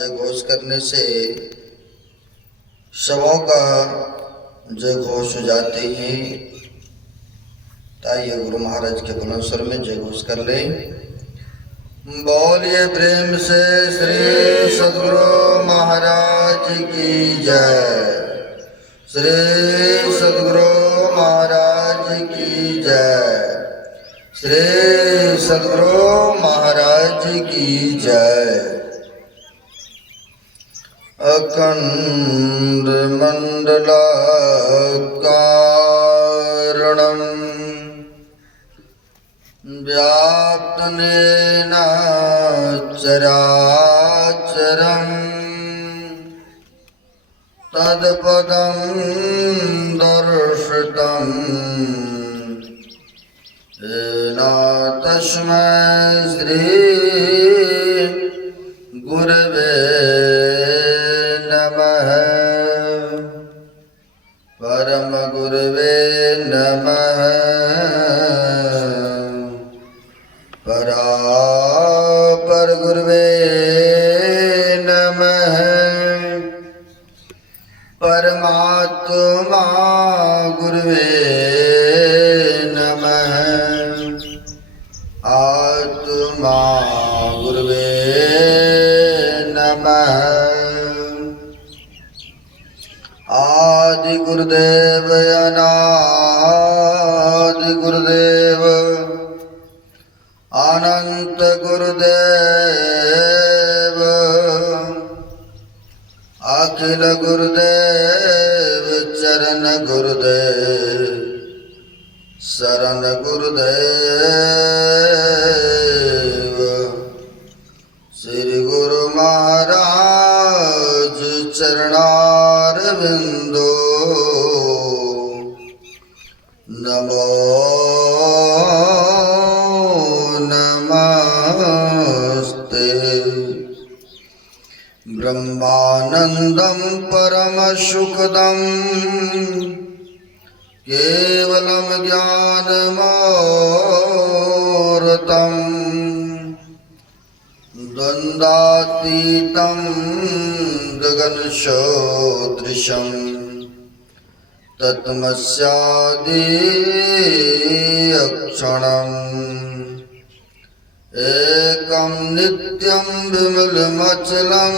जय घोष करने से शवों का जय घोष हो जाते हैं। ताइए गुरु महाराज के बुलंद स्वर में जय घोष कर ले। बोलिए प्रेम से श्री सद्गुरु महाराज की जय। श्री सद्गुरु महाराज की जय। श्री सद्गुरु महाराज की जय। अखंड मंडलाकारणं व्याप्तनेन चराचरं तत्पदं दर्शितं येन तस्मै श्री गुरवे नमः। परम गुरवे नमः। परापर गुरवे नमः। परमात्मा गुरवे नमः। आत्मा गुरवे नमः। आदि गुरुदेव अनादि गुरुदेव अनंत गुरुदेव अखिल गुरुदेव चरण गुरुदेव शरण गुरुदेव। श्री गुरु महाराज चरणारविंदो नमो नमस्ते। ब्रह्मानंदं परम सुखदं केवलं ज्ञानमूर्तं द्वन्द्वातीतं गगनसदृशं तत्तमस्यादि अक्षरम् एकं नित्यं विमलमचलं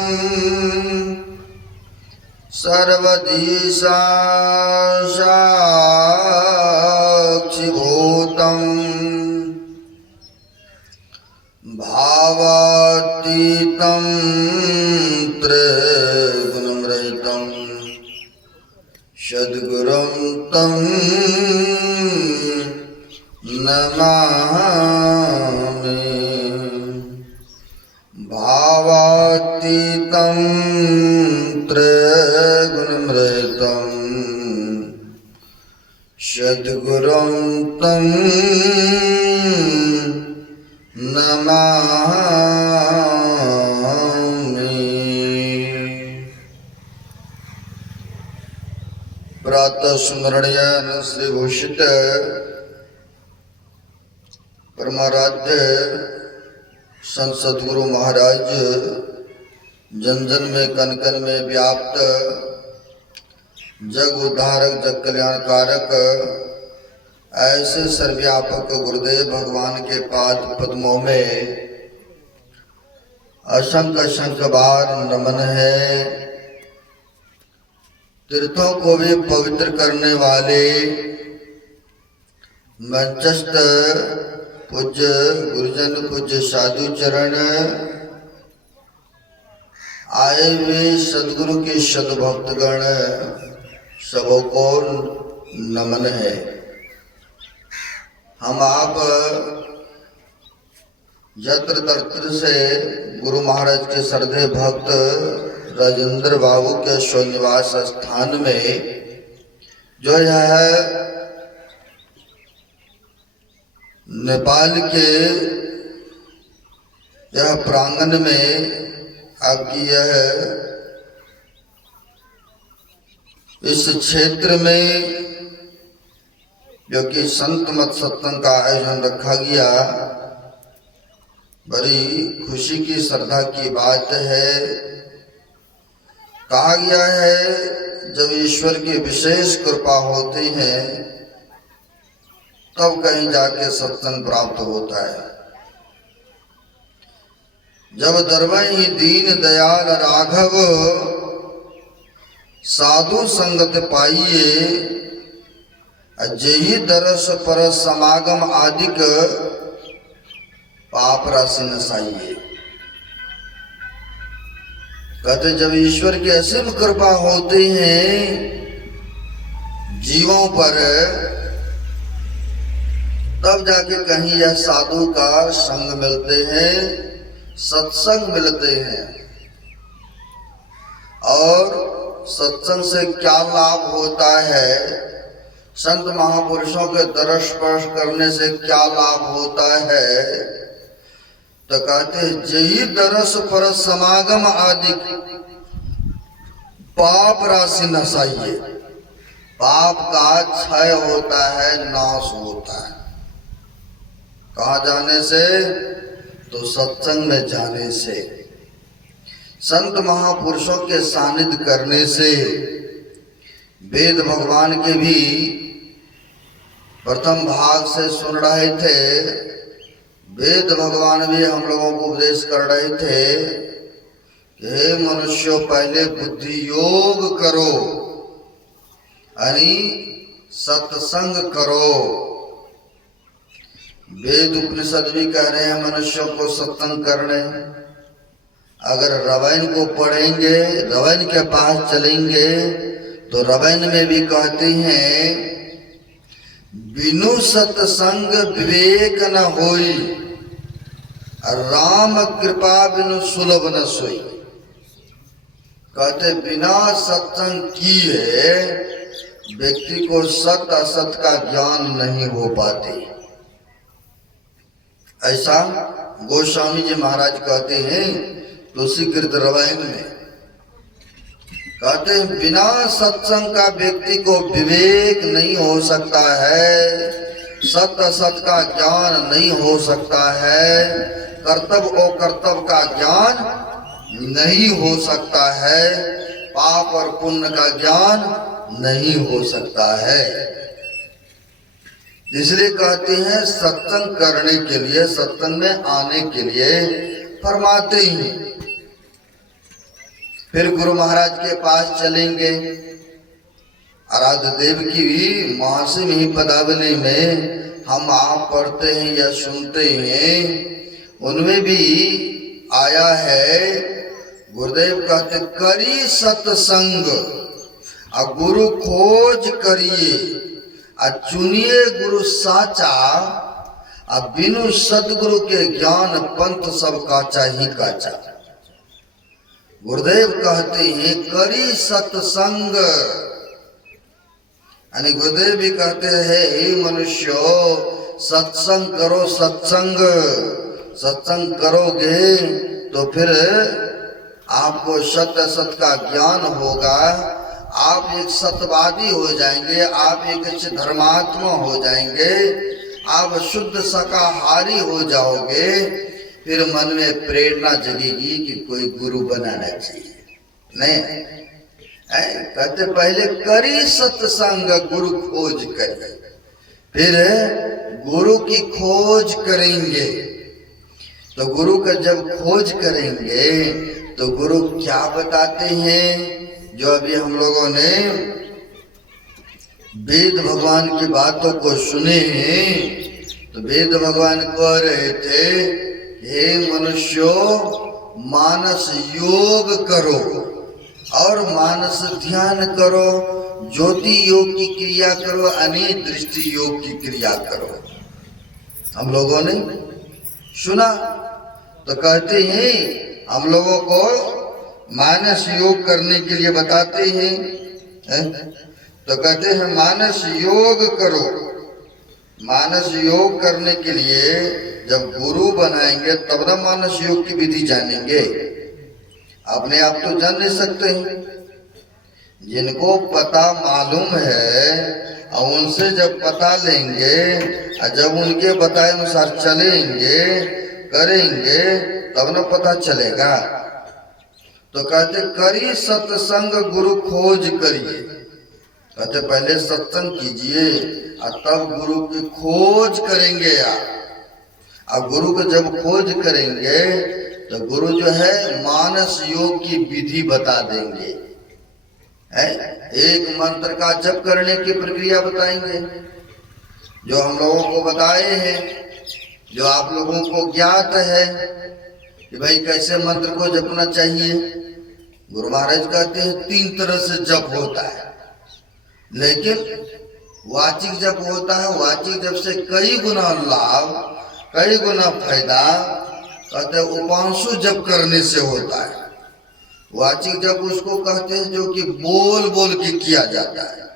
सर्वधी साक्षिभूतं भावातीतं त्रिगुणरहितं सद्गुरुं तं नमामि। भावातीतं त्रिगुणरहितं सद्गुरुं तं नमामि। प्रातः स्मरणीय श्री भूषित परमाराध्य संत सद्गुरु महाराज जन जन में कन कन में व्याप्त जग उद्धारक जग कल्याणकारक ऐसे सर्वव्यापक गुरुदेव भगवान के पाद पद्मों में असंख्य असंख्य बार नमन है। तीर्थों को भी पवित्र करने वाले मंचस्थ पूज्य गुरुजन पूज्य साधु चरण आए हुए सदगुरु के सद्भक्तगण सबों को नमन है। हम आप यत्र तत्र से गुरु महाराज के श्रद्धेय भक्त राजेंद्र बाबू के स्वनिवास स्थान में जो है नेपाल के यह प्रांगण में आपकी यह इस क्षेत्र में जो कि संत मत सत्संग का आयोजन रखा गया, बड़ी खुशी की श्रद्धा की बात है कहा गया है जब ईश्वर की विशेष कृपा होती है तब कहीं जाके सत्संग प्राप्त होता है। जब दरबई दीन दयाल राघव साधु संगत पाइए, जेहि दरस पर समागम आदिक पाप राशि नसाइए। कहते जब ईश्वर की असीम कृपा होती है जीवों पर, तब जाके कहीं यह साधु का संग मिलते हैं, सत्संग मिलते हैं। और सत्संग से क्या लाभ होता है, संत महापुरुषों के दर्श स्पर्श करने से क्या लाभ होता है, तो कहते जही दरस पर समागम आदि पाप राशि नसाइए। पाप का क्षय होता है, नाश होता है। कहाँ जाने से? तो सत्संग में जाने से, संत महापुरुषों के सानिध्य करने से। वेद भगवान के भी प्रथम भाग से सुन रहे थे, वेद भगवान भी हम लोगों को उपदेश कर रहे थे कि हे मनुष्यों, पहले बुद्धि योग करो, यानी सत्संग करो। वेद उपनिषद भी कह रहे हैं मनुष्यों को सत्संग करने। अगर रामायण को पढ़ेंगे, रामायण के पास चलेंगे, तो रामायण में भी कहते हैं बिनु सत्संग विवेक न होई, राम कृपा बिनु सुलभ न सोई। कहते बिना सत्संग किए व्यक्ति को सत असत का ज्ञान नहीं हो पाते। ऐसा गोस्वामी जी महाराज कहते हैं तुलसीकृत रामायण में। कहते हैं बिना सत्संग का व्यक्ति को विवेक नहीं हो सकता है, सत असत का ज्ञान नहीं हो सकता है, कर्तव्य और कर्तव्य का ज्ञान नहीं हो सकता है, पाप और पुण्य का ज्ञान नहीं हो सकता है। इसलिए कहते हैं सत्संग करने के लिए, सत्संग में आने के लिए फरमाते ही। फिर गुरु महाराज के पास चलेंगे। आराध्य देव की भी मासिक ही पदावली में हम आप पढ़ते हैं या सुनते हैं, उनमें भी आया है। गुरुदेव कहते करी सत्संग आ गुरु खोज करिए, आ चुनिए गुरु साचा, आ बिनु सदगुरु के ज्ञान पंथ सब काचा ही काचा। गुरुदेव कहते हैं करी सत्संग, यानी गुरुदेव भी कहते हैं हे मनुष्यो सत्संग करो। सत्संग करोगे तो फिर आपको सत्य सत्य का ज्ञान होगा, आप एक सत्यवादी हो जाएंगे, आप एक धर्मात्मा हो जाएंगे, आप शुद्ध शाकाहारी हो जाओगे। फिर मन में प्रेरणा जगेगी कि कोई गुरु बनाना चाहिए। नहीं, कहते पहले करी सत्संग, गुरु खोज करिए, फिर गुरु की खोज करेंगे। तो गुरु का जब खोज करेंगे तो गुरु क्या बताते हैं, जो अभी हम लोगों ने वेद भगवान की बातों को सुने हैं। तो वेद भगवान कह रहे थे हे मनुष्यों मानस योग करो और मानस ध्यान करो, ज्योति योग की क्रिया करो, अनेक दृष्टि योग की क्रिया करो। हम लोगों ने सुना तो कहते हैं हम लोगों को मानस योग करने के लिए बताते हैं, तो कहते हैं मानस योग करो। मानस योग करने के लिए जब गुरु बनाएंगे तब ना मानस योग की विधि जानेंगे। अपने आप तो जान नहीं सकते हैं। जिनको पता मालूम है और उनसे जब पता लेंगे और जब उनके बताए अनुसार चलेंगे करेंगे तब ना पता चलेगा। तो कहते करी सत्संग गुरु खोज करिए। कहते पहले सत्संग कीजिए और तब गुरु की खोज करेंगे आप। अब गुरु को जब खोज करेंगे तो गुरु जो है मानस योग की विधि बता देंगे, है एक मंत्र का जप करने की प्रक्रिया बताएंगे, जो हम लोगों को बताए हैं, जो आप लोगों को ज्ञात है कि भाई कैसे मंत्र को जपना चाहिए। गुरु महाराज कहते हैं 3 तरह से जप होता है, लेकिन वाचिक जप होता है। वाचिक जप से कई गुना लाभ, कई गुना फायदा कहते हैं उपांशु जप करने से होता है। वाचिक जप उसको कहते हैं जो कि बोल बोल के किया जाता है।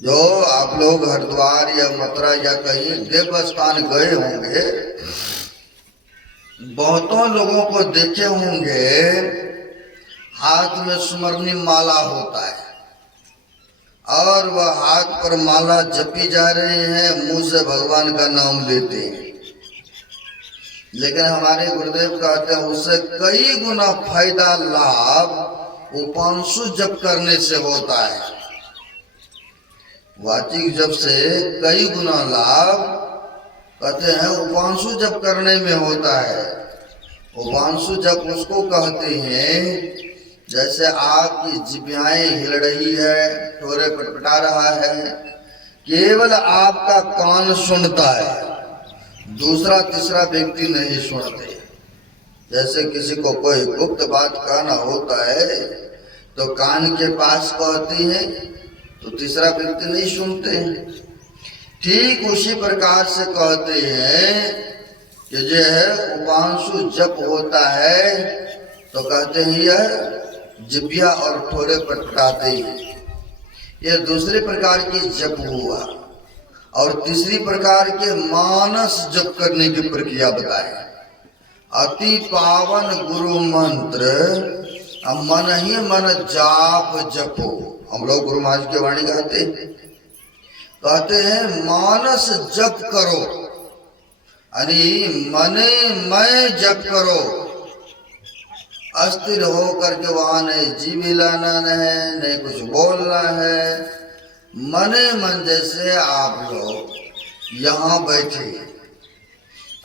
जो आप लोग हरिद्वार या मथुरा या कहीं देव स्थान गए होंगे, बहुतों लोगों को देखे होंगे हाथ में सुमरनी माला होता है और वह हाथ पर माला जपी जा रहे हैं, मुंह से भगवान का नाम लेते हैं। लेकिन हमारे गुरुदेव कहते हैं उससे कई गुना फायदा लाभ उपांशु जप करने से होता है। वाचिक जप से कई गुना लाभ कहते हैं उपांशु जप करने में होता है। उपांशु जप उसको कहते हैं जैसे आपकी जिभ्याएं हिल रही है, ठोरे पटपटा रहा है, केवल आपका कान सुनता है, दूसरा तीसरा व्यक्ति नहीं सुनते। जैसे किसी को कोई गुप्त बात कहना होता है तो कान के पास कहती है तो तीसरा व्यक्ति नहीं सुनते हैं। ठीक उसी प्रकार से कहते हैं कि जो है उपांशु जप होता है तो कहते हैं यह जिभ्या और ठोरे पटपटाते हैं। यह दूसरे प्रकार की जप हुआ। और तीसरी प्रकार के मानस जप करने की प्रक्रिया बताए। अति पावन गुरु मंत्र मन ही मन जाप जपो। हम लोग गुरु महाराज की वाणी कहते हैं मानस जप करो, यानी मने मैं जप करो। अस्थिर हो करके वहां नहीं जीभ हिलाना है, नहीं कुछ बोलना है। मने मन जैसे आप लोग यहाँ बैठे,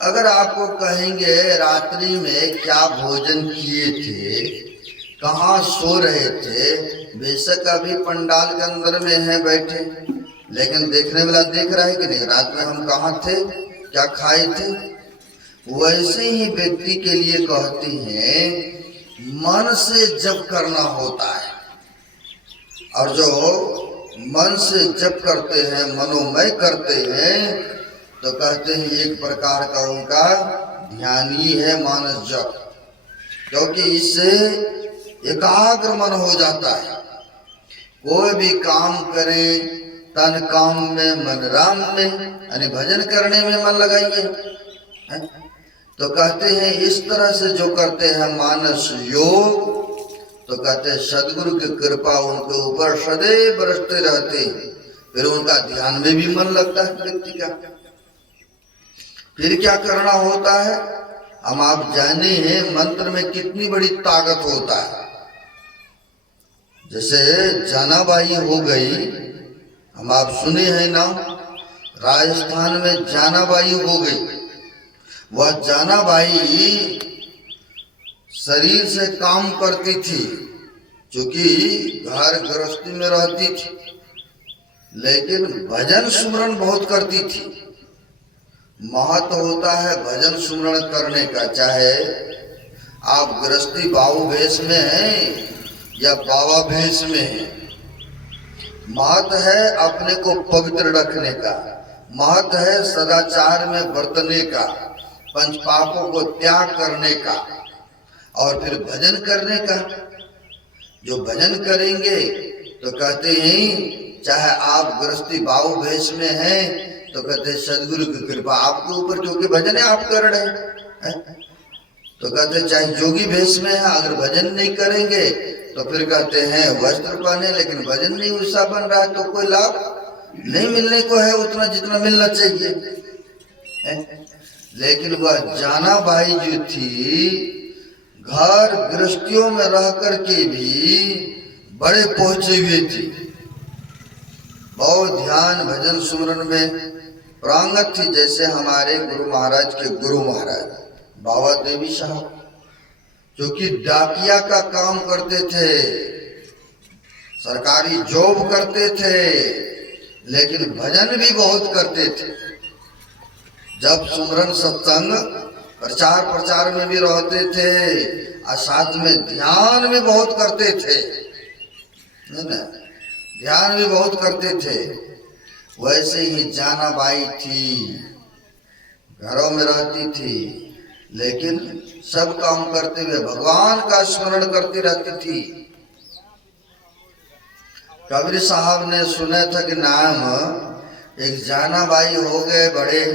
अगर आपको कहेंगे रात्रि में क्या भोजन किए थे, कहाँ सो रहे थे, बेशक अभी पंडाल के अंदर में है बैठे, लेकिन देखने वाला देख रहा है कि नहीं रात में हम कहाँ थे, क्या खाए थे। वैसे ही व्यक्ति के लिए कहती हैं मन से जप करना होता है। और जो मन से जप करते हैं, मनोमय करते हैं, तो कहते हैं एक प्रकार का उनका ध्यान ही है मानस जप, क्योंकि इससे एकाग्र मन हो जाता है। कोई भी काम करे तन काम में मन राम में, यानी भजन करने में मन लगाइए। तो कहते हैं इस तरह से जो करते हैं मानस योग, तो कहते हैं सदगुरु की कृपा उनके ऊपर सदैव बरसते रहते हैं। फिर उनका ध्यान में भी मन लगता है व्यक्ति का। फिर क्या करना होता है, हम आप जाने हैं मंत्र में कितनी बड़ी ताकत होता है। जैसे जानाबाई हो गई, हम आप सुने हैं ना, राजस्थान में जानाबाई हो गई। वह जानाबाई शरीर से काम करती थी, क्योंकि घर गृहस्थी में रहती थी, लेकिन भजन सुमरण बहुत करती थी। महत्व होता है भजन सुमरण करने का, चाहे आप गृहस्थी बाबू भेष में हैं या बाबा भेष में हैं। महत्व है अपने को पवित्र रखने का, महत्व है सदाचार में बरतने का, पंच पापों को त्याग करने का, और फिर भजन करने का। जो भजन करेंगे तो कहते हैं चाहे आप गृहस्थी बाबू भेष में हैं तो कहते हैं सदगुरु की कृपा आपके ऊपर, क्योंकि भजन आप कर रहे हैं। तो कहते हैं चाहे जोगी भेष में है, अगर भजन नहीं करेंगे तो फिर कहते हैं वस्त्र पहने लेकिन भजन नहीं वैसा बन रहा है, तो कोई लाभ नहीं मिलने को है उतना जितना मिलना चाहिए। लेकिन वह जानाबाई जो थी घर गृहस्थियों में रह करके भी बड़े पहुंचे हुए थे। बहुत ध्यान भजन सुमरन में प्रांगत थी, जैसे हमारे गुरु महाराज के गुरु महाराज बाबा देवी साहब, जो कि डाकिया का काम करते थे, सरकारी जॉब करते थे, लेकिन भजन भी बहुत करते थे। जब सुमरन सत्संग प्रचार प्रचार में भी रहते थे और साथ में ध्यान भी बहुत करते थे, है ना, ध्यान भी बहुत करते थे। वैसे ही जाना बाई थी, घरों में रहती थी, लेकिन सब काम करते हुए भगवान का स्मरण करती रहती थी। कबीर साहब ने सुना था कि नाम एक जाना बाई हो गए, बड़े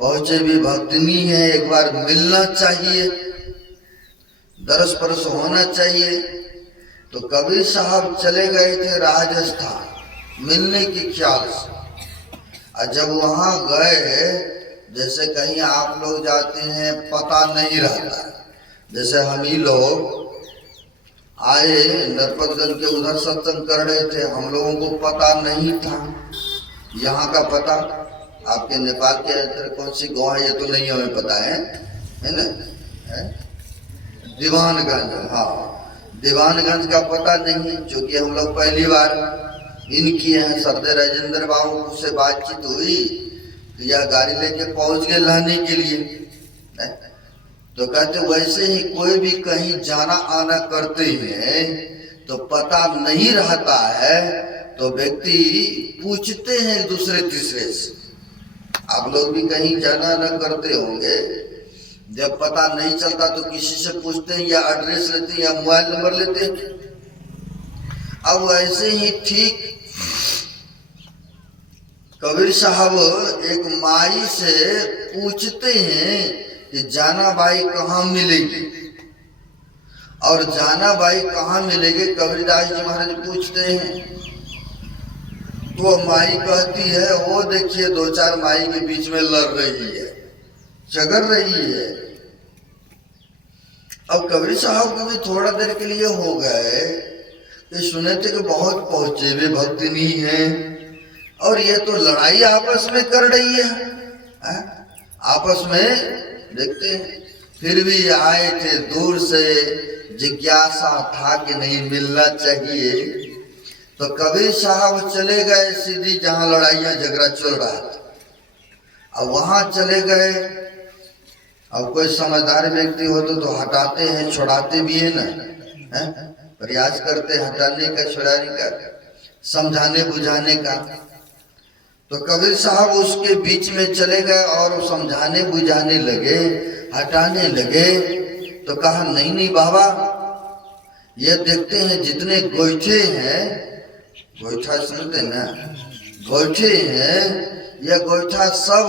पहुंचे भी भक्तनी है, एक बार मिलना चाहिए, दरस परस होना चाहिए। तो कबीर साहब चले गए थे राजस्थान मिलने की ख्याल से। और जब वहां गए, जैसे कहीं आप लोग जाते हैं पता नहीं रहता, जैसे हम ही लोग आए नरपतगंज के उधर सत्संग कर रहे थे, हम लोगों को पता नहीं था यहाँ का पता। आपके नेपाल के अंदर कौन सी गाँव है ये तो नहीं हमें पता है ना, दीवानगंज, हाँ दीवानगंज का पता नहीं, क्योंकि हम लोग पहली बार इनकी हैं। सरदे राजेंद्र बाबू से बातचीत हुई तो यह गाड़ी लेके पहुंच गए लाने के लिए। तो कहते वैसे ही कोई भी कहीं जाना आना करते हैं तो पता नहीं रहता है, तो व्यक्ति पूछते हैं एक दूसरे तीसरे से। आप लोग भी कहीं जाना आना करते होंगे, जब पता नहीं चलता तो किसी से पूछते हैं, या एड्रेस लेते हैं या मोबाइल नंबर लेते हैं। अब वैसे ही ठीक कबीर साहब एक माई से पूछते हैं कि जाना बाई कहाँ मिलेगी, और जाना बाई कहाँ मिलेगी कबीरदास जी महाराज पूछते हैं। तो माई कहती है वो देखिए दो चार माई के बीच में लड़ रही है, झगड़ रही है। अब कबीर साहब को भी थोड़ा देर के लिए हो गए कि सुने थे कि बहुत पहुंचे हुए भक्तिनी हैं और ये तो लड़ाई आपस में कर रही है, आपस में देखते हैं। फिर भी आए थे दूर से, जिज्ञासा था कि नहीं मिलना चाहिए। तो कबीर साहब चले गए सीधी जहां लड़ाइयां झगड़ा चल रहा था, अब वहां चले गए। अब कोई समझदार व्यक्ति हो तो हटाते हैं, छुड़ाते भी है ना, प्रयास करते हटाने का, छुड़ाने का, समझाने बुझाने का। तो कबीर साहब उसके बीच में चले गए और समझाने बुझाने लगे, हटाने लगे। तो कहा नहीं नहीं बाबा, ये देखते हैं जितने गोईठे हैं, गोईठा सुनते ना, गोईठे हैं, यह गोईठा सब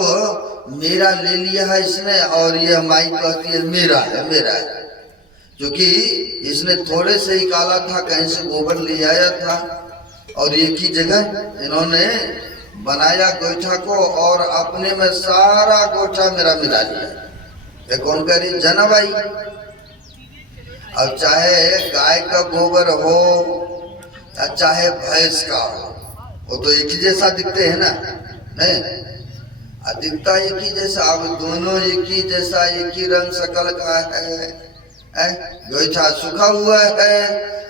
मेरा ले लिया है इसने, और यह माई कहती है मेरा है, मेरा है। क्योंकि इसने थोड़े से ही काला था, कहीं से गोबर ले आया था, और एक ही जगह इन्होंने बनाया गोईठा को, और अपने में सारा गोईठा मेरा मिला लिया। ये कौन कह रही? जनाबाई। अब चाहे गाय का गोबर हो या चाहे भैंस का हो, वो तो एक ही जैसा दिखते हैं ना, नहीं दिखता एक ही जैसा। अब दोनों एक ही जैसा, एक ही रंग शकल का है। गोईठा सूखा हुआ है,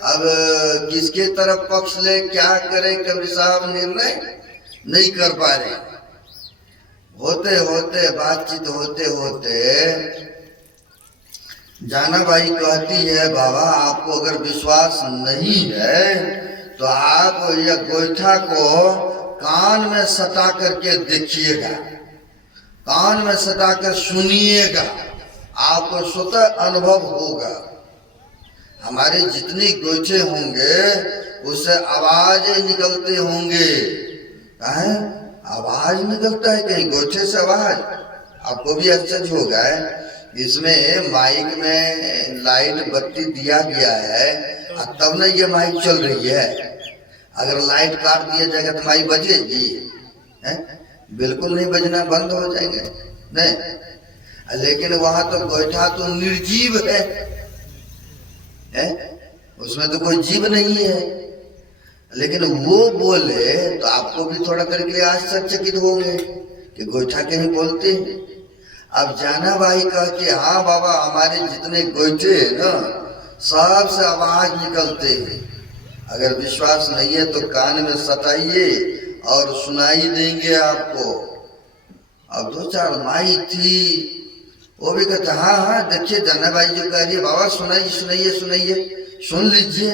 अब किसके तरफ पक्ष ले, क्या करे, कबीर साहब निर्णय नहीं कर पा रहे। होते होते बातचीत होते होते जाना बाई कहती है बाबा आपको अगर विश्वास नहीं है तो आप यह गोईठा को कान में सटा करके देखिएगा, कान में सटा कर सुनिएगा, आपको स्वतः अनुभव होगा। हमारे जितने गोईठे होंगे उससे आवाज निकलते होंगे। आवाज निकलता है कहीं गोईठे से आवाज? आपको भी आश्चर्य होगा। इसमें माइक में लाइट बत्ती दिया गया है, तब ना ये माइक चल रही है। अगर लाइट काट दिया जाएगा तो माइक बजेगी? बिल्कुल नहीं बजना, बंद हो जाएंगे। नहीं, लेकिन वहां तो गोईठा तो निर्जीव है, है, उसमें तो कोई जीव नहीं है, लेकिन वो बोले तो आपको भी थोड़ा करके लिए आश्चर्यचकित होंगे कि गोईठा कहीं बोलते हैं। अब जाना भाई कहती हाँ बाबा हमारे जितने गोईठे हैं ना सबसे आवाज निकलते हैं, अगर विश्वास नहीं है तो कान में सटाइए और सुनाई देंगे आपको। अब दो चार माई थी वो भी कहते हाँ हाँ देखिए जाना भाई जो कह रही है बाबा सुनाइए सुनाइए सुनाइए, सुन लीजिए,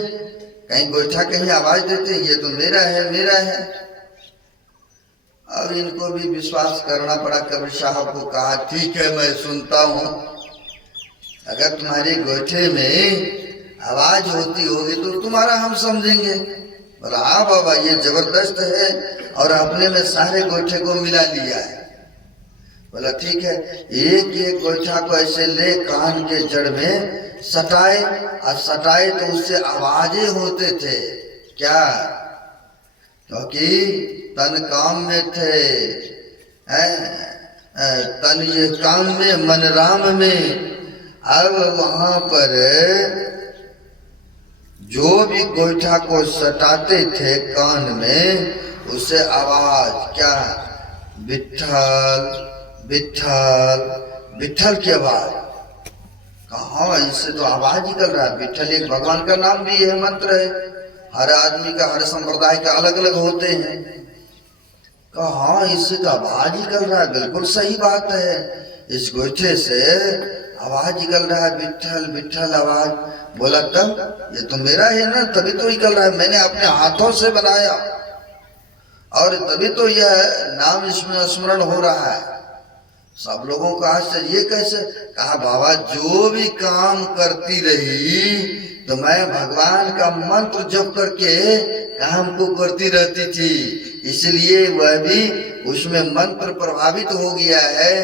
कहीं गोईठा कहीं आवाज देते ये तो मेरा है मेरा है। अब इनको भी विश्वास करना पड़ा, कबीर साहब को कहा ठीक है मैं सुनता हूं, अगर तुम्हारे गोईठे में आवाज होती होगी तो तुम्हारा हम समझेंगे। बोला हाँ बाबा ये जबरदस्त है और अपने में सारे गोईठे को मिला लिया है। बोला ठीक है, एक एक गोईठा को ऐसे ले कान के जड़ में सटाए और सटाए तो उससे आवाजें होते थे। क्या? क्योंकि तन काम में थे, तन ये काम में मन राम में। अब वहां पर जो भी गोईठा को सटाते थे कान में उससे आवाज क्या? विठ्ठल विठ्ठल विठ्ठल की आवाज। कहा इससे तो आवाज निकल रहा है। विठ्ठल एक भगवान का नाम भी है, मंत्र है, हर आदमी का हर संप्रदाय का अलग अलग होते हैं। कहा इससे तो आवाज निकल रहा है, बिल्कुल सही बात है, इस गोईठे से आवाज निकल रहा है, विठ्ठल विठ्ठल आवाज। बोला तब ये तो मेरा है ना, तभी तो निकल रहा है, मैंने अपने हाथों से बनाया और तभी तो यह नाम इसमें स्मरण हो रहा है। सब लोगों का आश्चर्य, ये कैसे? कहा बाबा जो भी काम करती रही तो मैं भगवान का मंत्र जप करके काम को करती रहती थी, इसलिए वह भी उसमें मंत्र प्रभावित हो गया है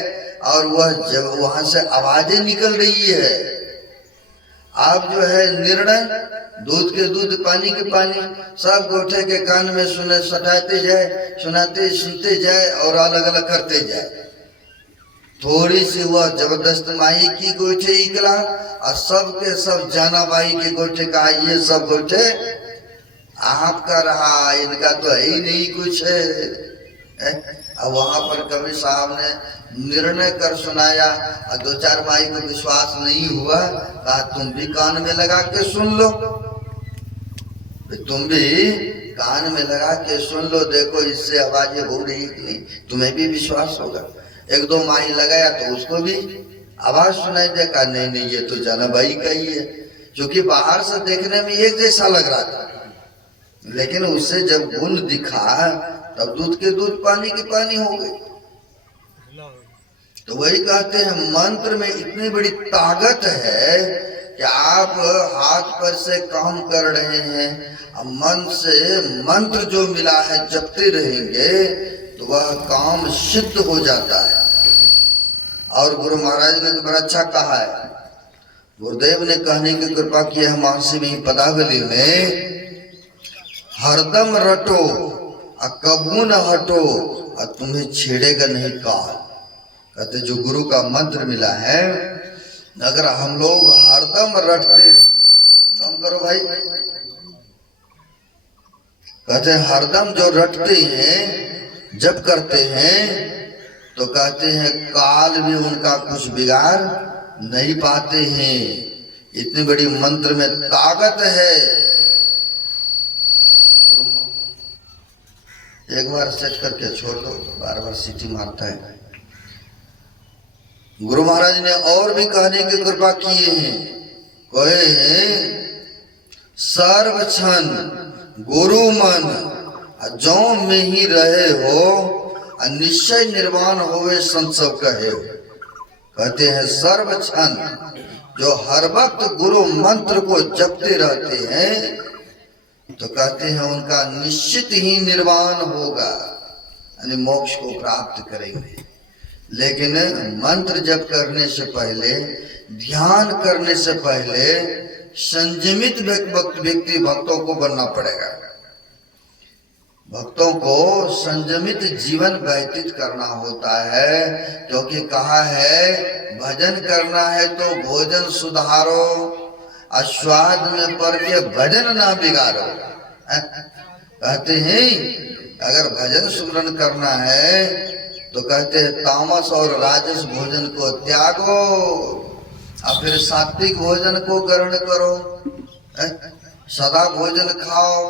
और वह जब वहां से आवाजें निकल रही है। आप जो है निर्णय दूध के दूध पानी के पानी सब गोठे के कान में सुने, सटाते जाए, सुनाते सुनते जाए और अलग अलग करते जाए। थोड़ी सी वह जबरदस्त माई की गोठे निकला और सब के सब जाना बाई के गोठे का, ये सब गोठे आपका रहा, इनका तो है ही नहीं कुछ है। अब वहां पर कबीर साहब ने निर्णय कर सुनाया और दो चार माई को विश्वास नहीं हुआ, कहा तुम भी कान में लगा के सुन लो, तुम भी कान में लगा के सुन लो, देखो इससे आवाजें हो रही कि नहीं, तुम्हें भी विश्वास होगा। एक दो माई लगाया तो उसको भी आवाज सुनाई दे, कहा नहीं नहीं ये तो जाना भाई का ही है, क्योंकि बाहर से देखने में एक जैसा लग रहा था, लेकिन उससे जब गुण दिखा तब दूध के दूध पानी के पानी हो गए। तो वही कहते हैं मंत्र में इतनी बड़ी ताकत है कि आप हाथ पर से काम कर रहे हैं, मन से मंत्र जो मिला है जपते रहेंगे तो वह काम सिद्ध हो जाता है। और गुरु महाराज ने तो बड़ा अच्छा कहा है, गुरुदेव ने कहने की कृपा की है महर्षि में पदावली में, हरदम रटो और कबू न हटो और तुम्हें छेड़ेगा नहीं काल। कहते जो गुरु का मंत्र मिला है, अगर हम लोग हरदम रटते रहेंगे, कम करो भाई, कहते हरदम जो रटते हैं जब करते हैं तो कहते हैं काल भी उनका कुछ बिगाड़ नहीं पाते हैं। इतनी बड़ी मंत्र में ताकत है। एक बार सेट करके छोड़ दो, बार बार सीटी मारता है। गुरु महाराज ने और भी कहने की कृपा किए हैं, कहे हैं सर्व क्षण गुरु मन जो में ही रहे हो निश्चय निर्वाण होवे संत सब कहे। कहते हैं सर्व क्षण जो हर वक्त गुरु मंत्र को जपते रहते हैं तो कहते हैं उनका निश्चित ही निर्वाण होगा, यानी मोक्ष को प्राप्त करेंगे। लेकिन मंत्र जप करने से पहले, ध्यान करने से पहले संयमित व्यक्ति भक्तों को बनना पड़ेगा। भक्तों को संयमित जीवन व्यतीत करना होता है, क्योंकि कहा है भजन करना है तो भोजन सुधारो आस्वाद में पड़ के भजन ना बिगाड़ो। कहते हैं अगर भजन सुमरन करना है तो कहते हैं तामस और राजस भोजन को त्यागो और फिर सात्विक भोजन को ग्रहण करो। सदा भोजन खाओ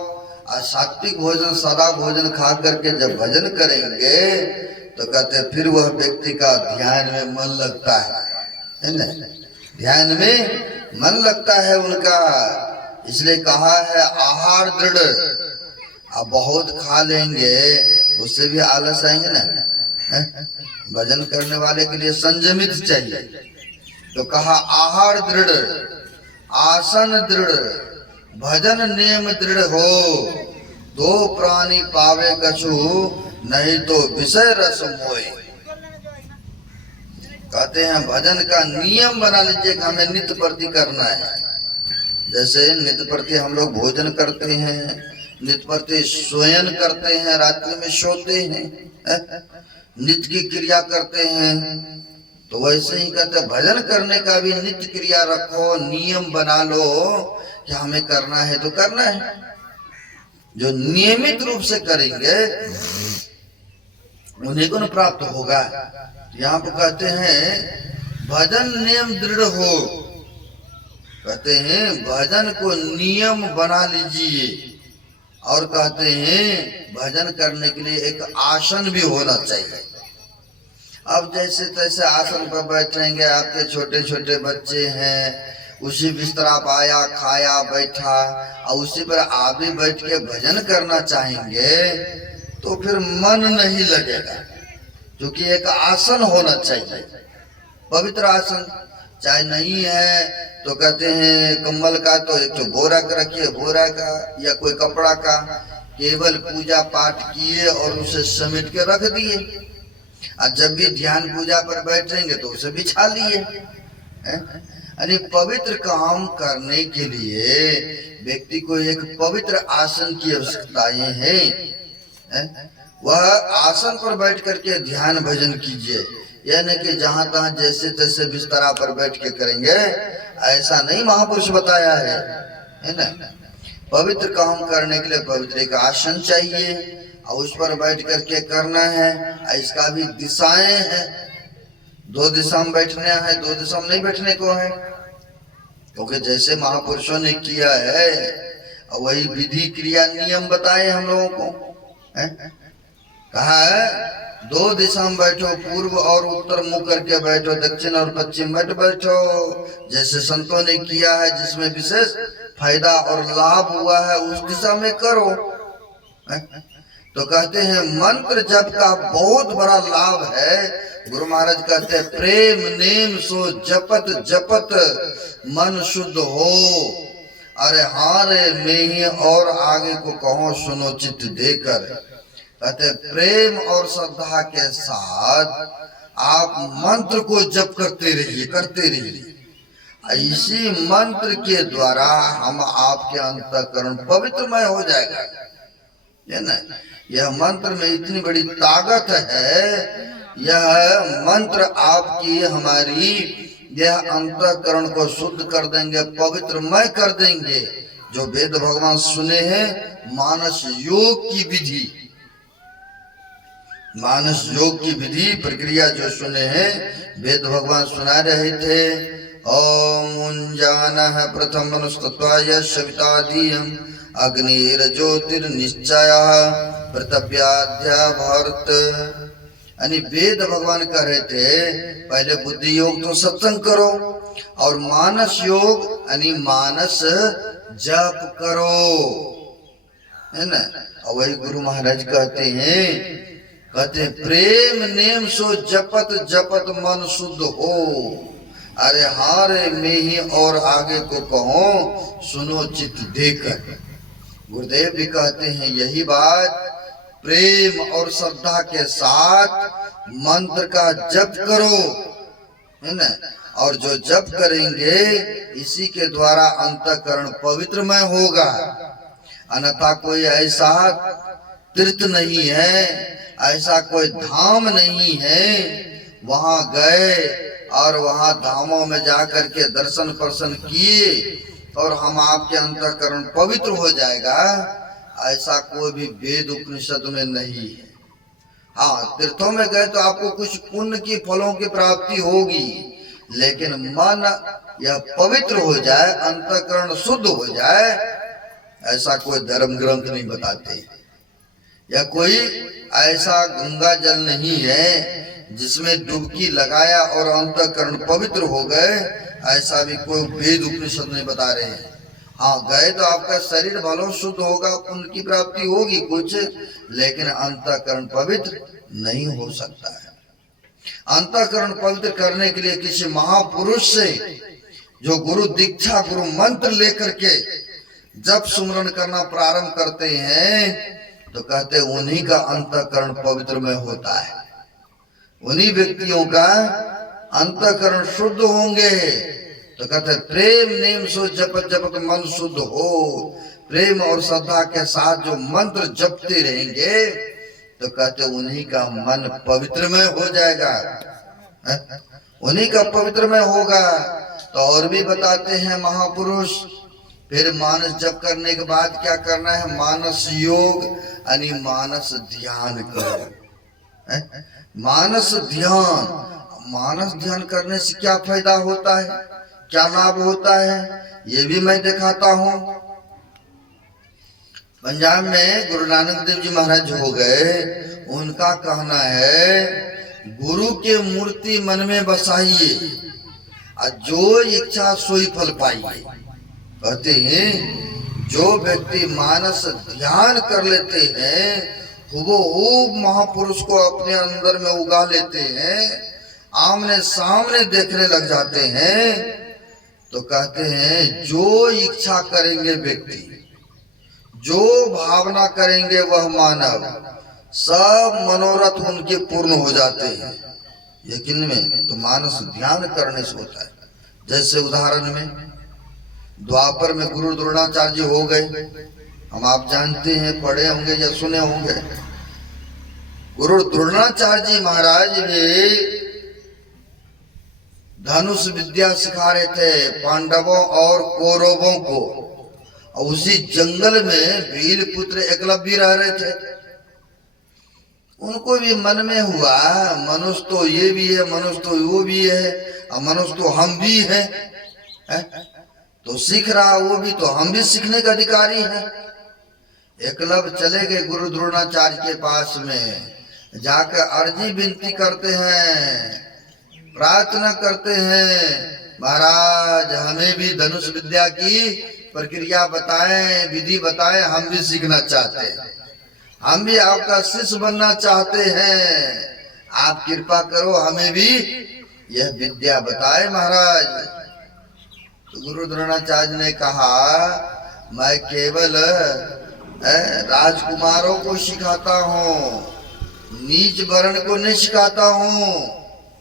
और सात्विक भोजन सदा भोजन खा करके जब भजन करेंगे तो कहते हैं फिर वह व्यक्ति का ध्यान में मन लगता है ना, ध्यान में मन लगता है उनका। इसलिए कहा है आहार दृढ़। अब बहुत खा लेंगे उससे भी आलस आएंगे ना। भजन करने वाले के लिए संयमित चाहिए। तो कहा आहार दृढ़, आसन दृढ़, भजन नियम दृढ़ हो, दो प्राणी पावे कछु, नहीं तो विषय रस मोय। कहते हैं भजन का नियम बना लीजिए कि हमें नित्य प्रति करना है। जैसे नित्य प्रति हम लोग भोजन करते हैं, नित्य प्रति शयन करते हैं, रात्रि में सोते हैं, नित्य की क्रिया करते हैं, तो वैसे ही कहते हैं भजन करने का भी नित्य क्रिया रखो, नियम बना लो कि हमें करना है तो करना है। जो नियमित रूप से करेंगे उन्हीं को न प्राप्त होगा। यहाँ पर कहते हैं भजन नियम दृढ़ हो, कहते हैं भजन को नियम बना लीजिए। और कहते हैं भजन करने के लिए एक आसन भी होना चाहिए। अब जैसे तैसे आसन पर बैठेंगे, आपके छोटे छोटे बच्चे हैं, उसी बिस्तरा पाया खाया बैठा और उसी पर आप भी बैठ के भजन करना चाहेंगे तो फिर मन नहीं लगेगा। क्योंकि एक आसन होना चाहिए, पवित्र आसन। चाहे नहीं है तो कहते हैं कम्बल का तो एक तो बोरा का रखिए, बोरा का या कोई कपड़ा का, केवल पूजा पाठ किए और उसे समेट के रख दिए। और जब भी ध्यान पूजा पर बैठेंगे तो उसे बिछा लिए। अरे पवित्र काम करने के लिए व्यक्ति को एक पवित्र आसन की आवश्यकताएं हैं। वह आसन पर बैठ करके ध्यान भजन कीजिए, यह नहीं कि जहां तहां जैसे तैसे बिस्तरा पर बैठ के करेंगे, ऐसा नहीं महापुरुष बताया है ना। पवित्र काम करने के लिए पवित्र एक आसन चाहिए और उस पर बैठ करके करना है। इसका भी दिशाएं हैं, दो दिशा में बैठने हैं, दो दिशा में नहीं बैठने को है। क्योंकि जैसे महापुरुषों ने किया है वही विधि क्रिया नियम बताए हम लोगों को। कहा है दो दिशा में बैठो, पूर्व और उत्तर मुख करके बैठो, दक्षिण और पश्चिम मत बैठो, जैसे संतों ने किया है। जिसमें विशेष फायदा और लाभ हुआ है उस दिशा में करो। तो कहते हैं मंत्र जप का बहुत बड़ा लाभ है। गुरु महाराज कहते हैं प्रेम नेम सो जपत जपत मन शुद्ध हो। अरे हारे में ही और आगे को कहो सुनो चित्त देकर। कहते प्रेम और श्रद्धा के साथ आप मंत्र को जप करते रहिए। इसी मंत्र के द्वारा हम आपके अंतःकरण पवित्रमय हो जाएगा, है ना। यह मंत्र में इतनी बड़ी ताकत है। यह मंत्र आपकी हमारी यह अंतःकरण को शुद्ध कर देंगे, पवित्रमय कर देंगे। जो वेद भगवान सुने हैं मानस योग की विधि, मानस योग की विधि प्रक्रिया जो सुने हैं वेद भगवान सुना रहे थे। ओम उञ्जानः प्रथम मनुस्तत्वाय सवितादीयम् अग्निर ज्योतिर्निश्चयः प्रतव्याध्या भारत। यानी वेद भगवान कह रहे थे पहले बुद्धि योग तो सत्संग करो और मानस योग यानी मानस जप करो, है ना। और वही गुरु महाराज कहते हैं प्रेम नेम सो जपत जपत मन शुद्ध हो। अरे हारे में ही और आगे को कहो सुनो चित्त देकर। गुरुदेव भी कहते हैं यही बात, प्रेम और श्रद्धा के साथ मंत्र का जप करो, है ना। और जो जप करेंगे इसी के द्वारा अंतःकरण पवित्रमय होगा। अन्यथा कोई ऐसा तीर्थ नहीं है, ऐसा कोई धाम नहीं है वहां गए और वहां धामों में जाकर के दर्शन प्रशन किए और हम आपके अंतःकरण पवित्र हो जाएगा, ऐसा कोई भी वेद उपनिषद में नहीं है। हाँ, तीर्थों में गए तो आपको कुछ पुण्य की फलों की प्राप्ति होगी, लेकिन मन यह पवित्र हो जाए, अंतःकरण शुद्ध हो जाए, ऐसा कोई धर्म ग्रंथ नहीं बताते। या कोई ऐसा गंगा जल नहीं है जिसमें डुबकी लगाया और अंतःकरण पवित्र हो गए, ऐसा भी कोई वेद उपनिषद नहीं बता रहे हैं। हाँ, गए तो आपका शरीर भलो शुद्ध होगा, पुण्य की प्राप्ति होगी कुछ, लेकिन अंतःकरण पवित्र नहीं हो सकता है। अंतःकरण पवित्र करने के लिए किसी महापुरुष से, जो गुरु दीक्षा गुरु मंत्र लेकर के जब सुमरन करना प्रारंभ करते हैं, तो कहते उन्हीं का अंतःकरण पवित्र में होता है। उन्हीं व्यक्तियों का अंतःकरण शुद्ध होंगे। तो कहते प्रेम नेम सो जपत जपत मन शुद्ध हो। प्रेम और श्रद्धा के साथ जो मंत्र जपते रहेंगे, तो कहते उन्हीं का मन पवित्र में हो जाएगा, उन्हीं का पवित्र में होगा। तो और भी बताते हैं महापुरुष, फिर मानस जप करने के बाद क्या करना है? मानस योग यानी मानस ध्यान करो। मानस ध्यान, मानस ध्यान करने से क्या फायदा होता है, क्या लाभ होता है, ये भी मैं दिखाता हूँ। पंजाब में गुरु नानक देव जी महाराज हो गए, उनका कहना है गुरु के मूर्ति मन में बसाइए और जो इच्छा सोई फल पाइए। कहते हैं जो व्यक्ति मानस ध्यान कर लेते हैं, वो महापुरुष को अपने अंदर में उगा लेते हैं, आमने सामने देखने लग जाते हैं, तो कहते हैं जो इच्छा करेंगे व्यक्ति, जो भावना करेंगे वह मानव, सब मनोरथ उनके पूर्ण हो जाते हैं। यकीन में तो मानस ध्यान करने से होता है। जैसे उदाहरण में द्वापर में गुरु द्रोणाचार्य जी हो गए, हम आप जानते हैं, पढ़े होंगे या सुने होंगे। गुरु द्रोणाचार्य जी महाराज ने धनुष विद्या सिखा रहे थे पांडवों और कौरवों को, और उसी जंगल में वीर पुत्र एकलव्य रह रहे थे। उनको भी मन में हुआ मनुष्य तो ये भी है, मनुष्य तो वो भी है, और मनुष्य तो हम भी है, तो सीख रहा वो भी, तो हम भी सीखने का अधिकारी है। एकलव्य चले गए गुरु द्रोणाचार्य के पास में, जाकर अर्जी विनती करते हैं, प्रार्थना करते हैं, महाराज हमें भी धनुष विद्या की प्रक्रिया बताएं, विधि बताएं, हम भी सीखना चाहते हैं, हम भी आपका शिष्य बनना चाहते हैं, आप कृपा करो हमें भी यह विद्या बताएं महाराज। तो गुरु द्रोणाचार्य ने कहा मैं केवल राजकुमारों को सिखाता हूँ, नीच वर्ण को नहीं सिखाता हूँ,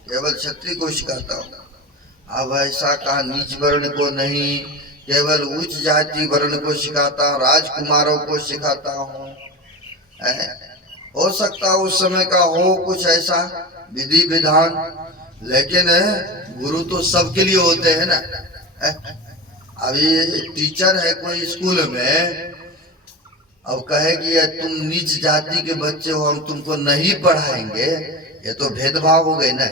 केवल क्षत्रिय को सिखाता हूँ। अब ऐसा कहा नीच वर्ण को नहीं, केवल उच्च जाति वर्ण को सिखाता हूँ, राजकुमारों को सिखाता हूँ। हो सकता है उस समय का हो कुछ ऐसा विधि विधान, लेकिन गुरु तो सबके लिए होते हैं ना। अभी टीचर है कोई स्कूल में, अब कहेगी तुम नीच जाति के बच्चे हो, हम तुमको नहीं पढ़ाएंगे, ये तो भेदभाव हो गए ना।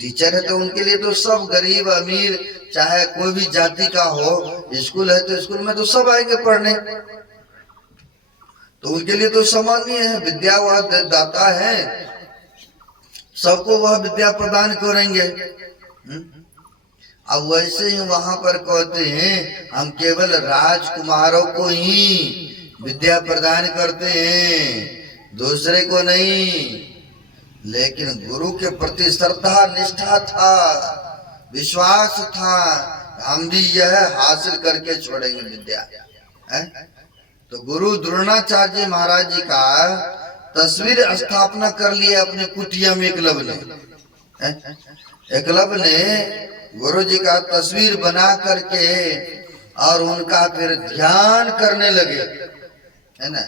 टीचर है तो उनके लिए तो सब, गरीब अमीर चाहे कोई भी जाति का हो, स्कूल है तो स्कूल में तो सब आएंगे पढ़ने, तो उनके लिए तो सामान्य है। विद्या वह दाता है, सबको वह विद्या प्रदान करेंगे। अब वैसे ही वहां पर कहते हैं हम केवल राजकुमारों को ही विद्या प्रदान करते हैं, दूसरे को नहीं। लेकिन गुरु के प्रति श्रद्धा निष्ठा था, विश्वास था, हम भी यह हासिल करके छोड़ेंगे विद्या। तो गुरु द्रोणाचार्य महाराज जी का तस्वीर स्थापना कर लिया अपने कुटिया में एकलव्य ने। एकलव्य ने गुरु जी का तस्वीर बना करके और उनका फिर ध्यान करने लगे, है ना।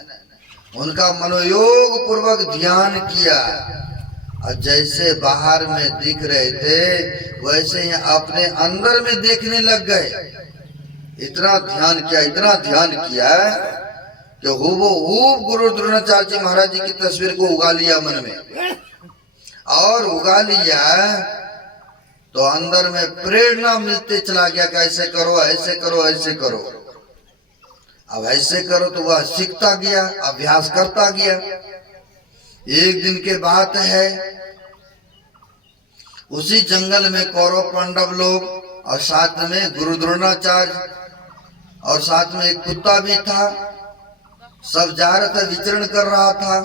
उनका मनोयोग पूर्वक ध्यान किया, और जैसे बाहर में दिख रहे थे वैसे ही अपने अंदर में देखने लग गए। इतना ध्यान किया कि हूबहू गुरु द्रोणाचार्य जी महाराज जी की तस्वीर को उगा लिया मन में, और उगा लिया तो अंदर में प्रेरणा मिलते चला गया कि ऐसे करो ऐसे करो ऐसे करो। अब ऐसे करो तो वह सीखता गया, अभ्यास करता गया। एक दिन के बात है, उसी जंगल में कौरव पांडव लोग और साथ में गुरु द्रोणाचार्य और साथ में एक कुत्ता भी था, सब जा रहे थे, विचरण कर रहा था।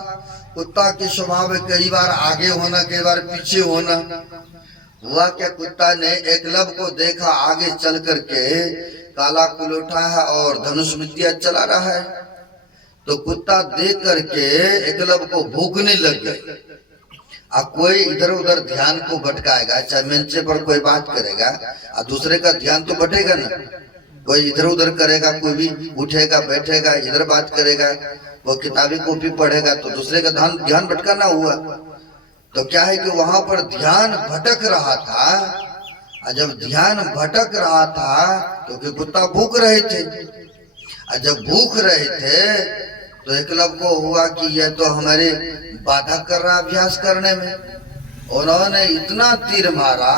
कुत्ता के स्वभाव है कई बार आगे होना, कई बार पीछे होना। हुआ क्या, कुत्ता ने एकलव्य को देखा आगे चल करके काला कुलोटा है और धनुष विद्या चला रहा है, तो कुत्ता देख करके एकलव्य को भूखने लग गए। अब कोई इधर उधर ध्यान को भटकाएगा, चाहे मंचे पर कोई बात करेगा और दूसरे का ध्यान तो भटेगा ना, कोई इधर उधर करेगा, कोई भी उठेगा बैठेगा इधर बात करेगा, वो किताबी कॉपी पढ़ेगा तो दूसरे का ध्यान भटकाना हुआ। तो क्या है कि वहां पर ध्यान भटक रहा था, और जब ध्यान भटक रहा था क्योंकि कुत्ता भूख रहे थे, और जब भूख रहे थे तो एकलव्य को हुआ कि यह तो हमारे बाधा कर रहा अभ्यास करने में। उन्होंने इतना तीर मारा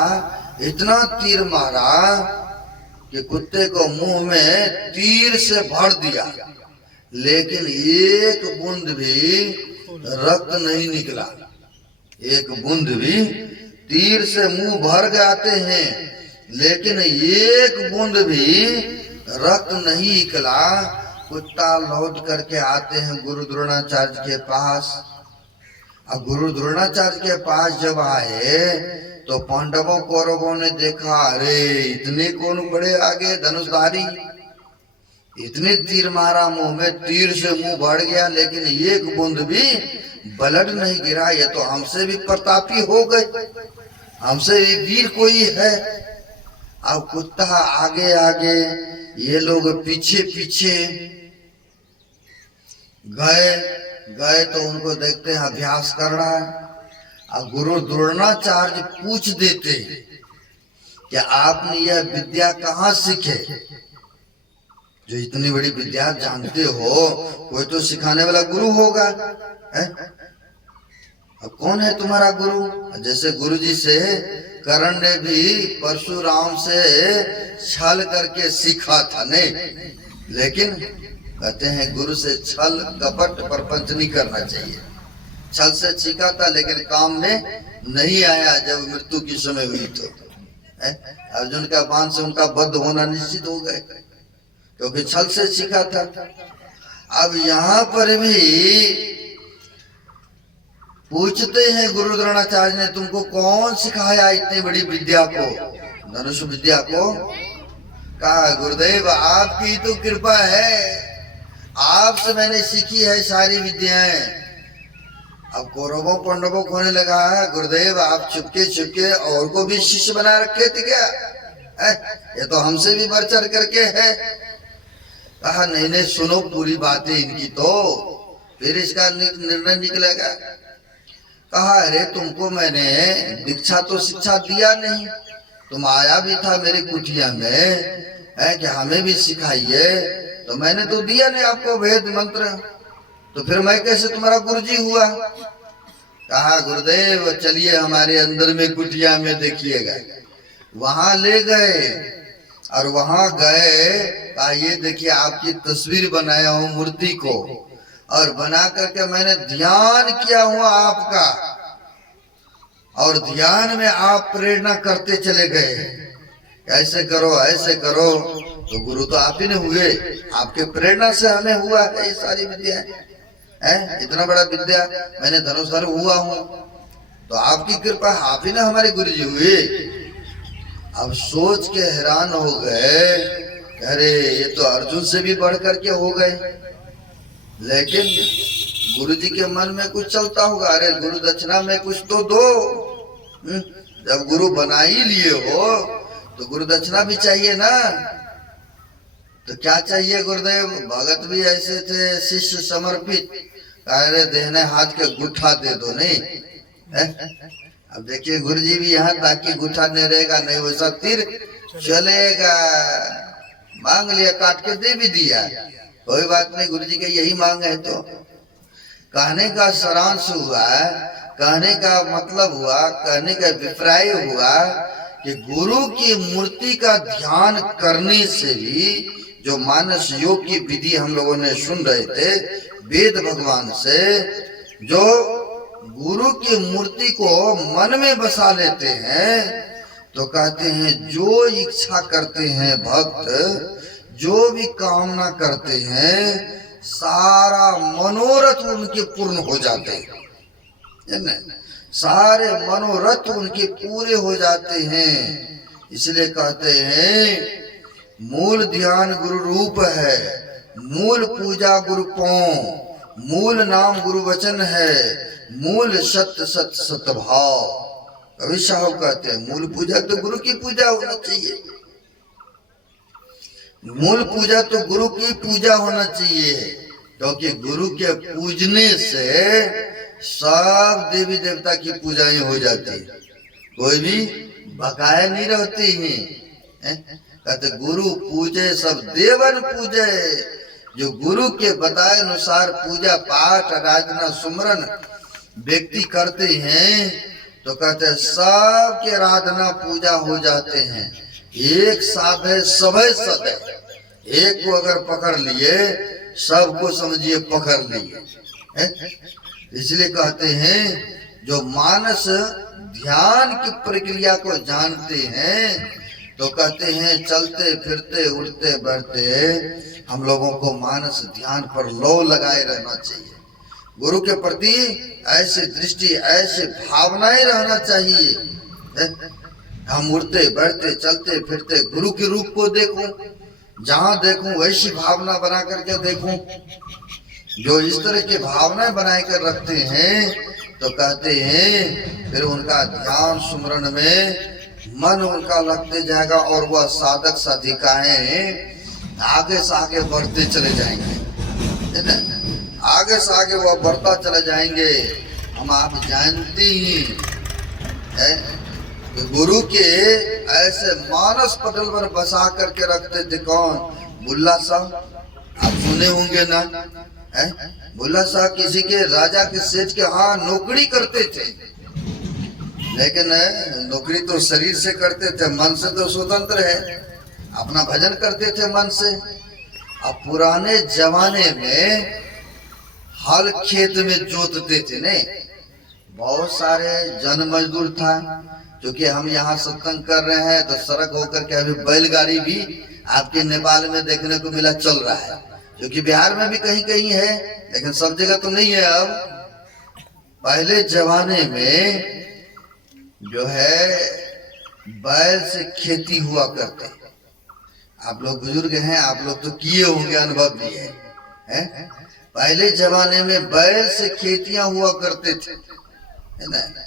कि कुत्ते को मुंह में तीर से भर दिया, लेकिन एक बूंद भी रक्त नहीं निकला। एक बूंद भी, तीर से मुंह भर जाते हैं लेकिन एक बूंद भी रक्त नहीं निकला। कुत्ता लौट करके आते हैं गुरु द्रोणाचार्य के पास। अब गुरु द्रोणाचार्य के पास जब आए तो पांडवों कौरवों ने देखा, अरे इतने कौन बड़े आगे धनुषधारी, इतने तीर मारा, मुंह में तीर से मुंह भर गया लेकिन एक बूंद भी ब्लड नहीं गिरा, ये तो हमसे भी प्रतापी हो गए, हमसे भी वीर कोई है। अब कुत्ता आगे आगे, ये लोग पीछे पीछे गए तो उनको देखते हैं अभ्यास कर रहा है। अब गुरु द्रोणाचार्य पूछ देते कि आपने यह विद्या कहाँ सीखे, जो इतनी बड़ी विद्या जानते हो, कोई तो सिखाने वाला गुरु होगा, है? अब कौन है तुम्हारा गुरु? जैसे गुरु जी से कर्ण ने भी परशुराम से छल करके सीखा था, नहीं, लेकिन कहते हैं गुरु से छल कपट परपंच नहीं करना चाहिए। छल से सीखा था लेकिन काम में नहीं आया, जब मृत्यु की समय हुई तो अर्जुन का बाण से उनका बद्ध होना निश्चित हो गए, क्योंकि छल से सीखा था। अब यहाँ पर भी पूछते हैं गुरु द्रोणाचार्य ने तुमको कौन सिखाया इतनी बड़ी विद्या को, धनुष विद्या को? कहा गुरुदेव आपकी तो कृपा है, आपसे मैंने सीखी है सारी विद्याएं। अब कौरवों पांडवों को होने लगा, गुरुदेव आप चुपके और को भी शिष्य बना रखे थे क्या? ये तो हमसे भी बढ़ चढ़ करके है। कहा नहीं सुनो पूरी बातें इनकी, तो फिर इसका निर्णय निकलेगा। कहा अरे तुमको मैंने दीक्षा तो शिक्षा दिया नहीं, तुम आया भी था मेरी कुटिया में, है कि हमें भी सिखाइए, तो मैंने तो दिया नहीं आपको वेद मंत्र, तो फिर मैं कैसे तुम्हारा गुरुजी हुआ? कहा गुरुदेव चलिए हमारे अंदर में कुटिया में देखिएगा। वहां ले गए और वहां गए, कहा ये देखिए आपकी तस्वीर बनाया हूं मूर्ति को, और बना करके मैंने ध्यान किया हुआ आपका, और ध्यान में आप प्रेरणा करते चले गए, ऐसे करो, तो गुरु तो आप ही ने हुए, आपके प्रेरणा से हमें हुआ है ये सारी विद्या है। इतना बड़ा विद्या मैंने धनुषधर हुआ हूँ, तो आपकी कृपा, आप ही ना हमारे गुरु जी हुए। अब सोच के हैरान हो गए, अरे ये तो अर्जुन से भी बढ़ करके हो गए। लेकिन गुरु जी के मन में कुछ चलता होगा, अरे गुरु दक्षिणा में कुछ तो दो, जब गुरु बना ही लिए हो तो गुरु दक्षिणा भी चाहिए ना। तो क्या चाहिए गुरुदेव? भगत भी ऐसे थे शिष्य समर्पित, अरे देहने हाथ के गुठा दे दो, नहीं है? अब देखिए गुरु जी भी यहाँ ताकि गुठा नहीं रहेगा, नहीं वैसा तीर चलेगा, मांग लिया, काट के दे भी दिया, कोई बात नहीं, गुरु जी के यही मांग है। तो कहने का सारांश हुआ, कहने का मतलब हुआ, कहने का अभिप्राय हुआ कि गुरु की मूर्ति का ध्यान करने से भी, जो मानस योग की विधि हम लोगों ने सुन रहे थे वेद भगवान से, जो गुरु की मूर्ति को मन में बसा लेते हैं, तो कहते हैं जो इच्छा करते हैं भक्त, जो भी कामना करते हैं, सारा मनोरथ उनके पूर्ण हो जाते हैं, सारे मनोरथ उनके पूरे हो जाते हैं। इसलिए कहते हैं मूल ध्यान गुरु रूप है, मूल पूजा गुरु पौ, मूल नाम गुरु वचन है, मूल सत्य सत सत भाव। कवि साहब कहते हैं मूल पूजा तो गुरु की पूजा होना चाहिए, मूल पूजा तो गुरु की पूजा होना चाहिए, क्योंकि गुरु के पूजने से सब देवी देवता की पूजाएं हो जाती, कोई भी बकाया नहीं रहती है। कहते गुरु पूजे सब देवन पूजे, जो गुरु के बताए अनुसार पूजा पाठ आराधना सुमरन व्यक्ति करते हैं, तो कहते सब के आराधना पूजा हो जाते हैं। एक साथ है सभय सद है, एक को अगर पकड़ लिए सबको समझिए पकड़ लिए। इसलिए कहते हैं जो मानस ध्यान की प्रक्रिया को जानते हैं, तो कहते हैं चलते फिरते उठते बैठते हम लोगों को मानस ध्यान पर लो लगाए रहना चाहिए। गुरु के प्रति ऐसी दृष्टि ऐसे भावनाएं रहना चाहिए। हम उठते बैठते चलते फिरते गुरु के रूप को देखूं, जहां देखूं वैसी भावना बना करके देखूं। जो इस तरह की भावनाएं बनाए कर रखते हैं, तो कहते हैं फिर उनका ध्यान सुमरण में मन उनका लगते जाएगा, और वह साधक साधिकाएं आगे से आगे बढ़ते चले जाएंगे, है ना? आगे से आगे वह बढ़ता चले जाएंगे। हम आप जानते ही हैं तो गुरु के ऐसे मानस पटल पर बसा करके रखते थे कौन? बुल्ला साहब, आप सुने होंगे ना? बुल्ला साहब किसी के राजा के सेठ के यहाँ नौकरी करते थे, लेकिन नौकरी तो शरीर से करते थे, मन से तो स्वतंत्र है, अपना भजन करते थे मन से। अब पुराने जमाने में हल खेत में जोतते थे ने, बहुत सारे जन मजदूर था। क्योंकि हम यहाँ सत्संग कर रहे हैं तो सड़क होकर के अभी बैलगाड़ी भी आपके नेपाल में देखने को मिला, चल रहा है, क्योंकि बिहार में भी कहीं कहीं है, लेकिन सब जगह तो नहीं है। अब पहले जमाने में जो है बैल से खेती हुआ करते, आप लोग बुजुर्ग हैं, आप लोग तो किए होंगे, अनुभव भी है? पहले जमाने में बैल से खेतियां हुआ करते थे, है ना?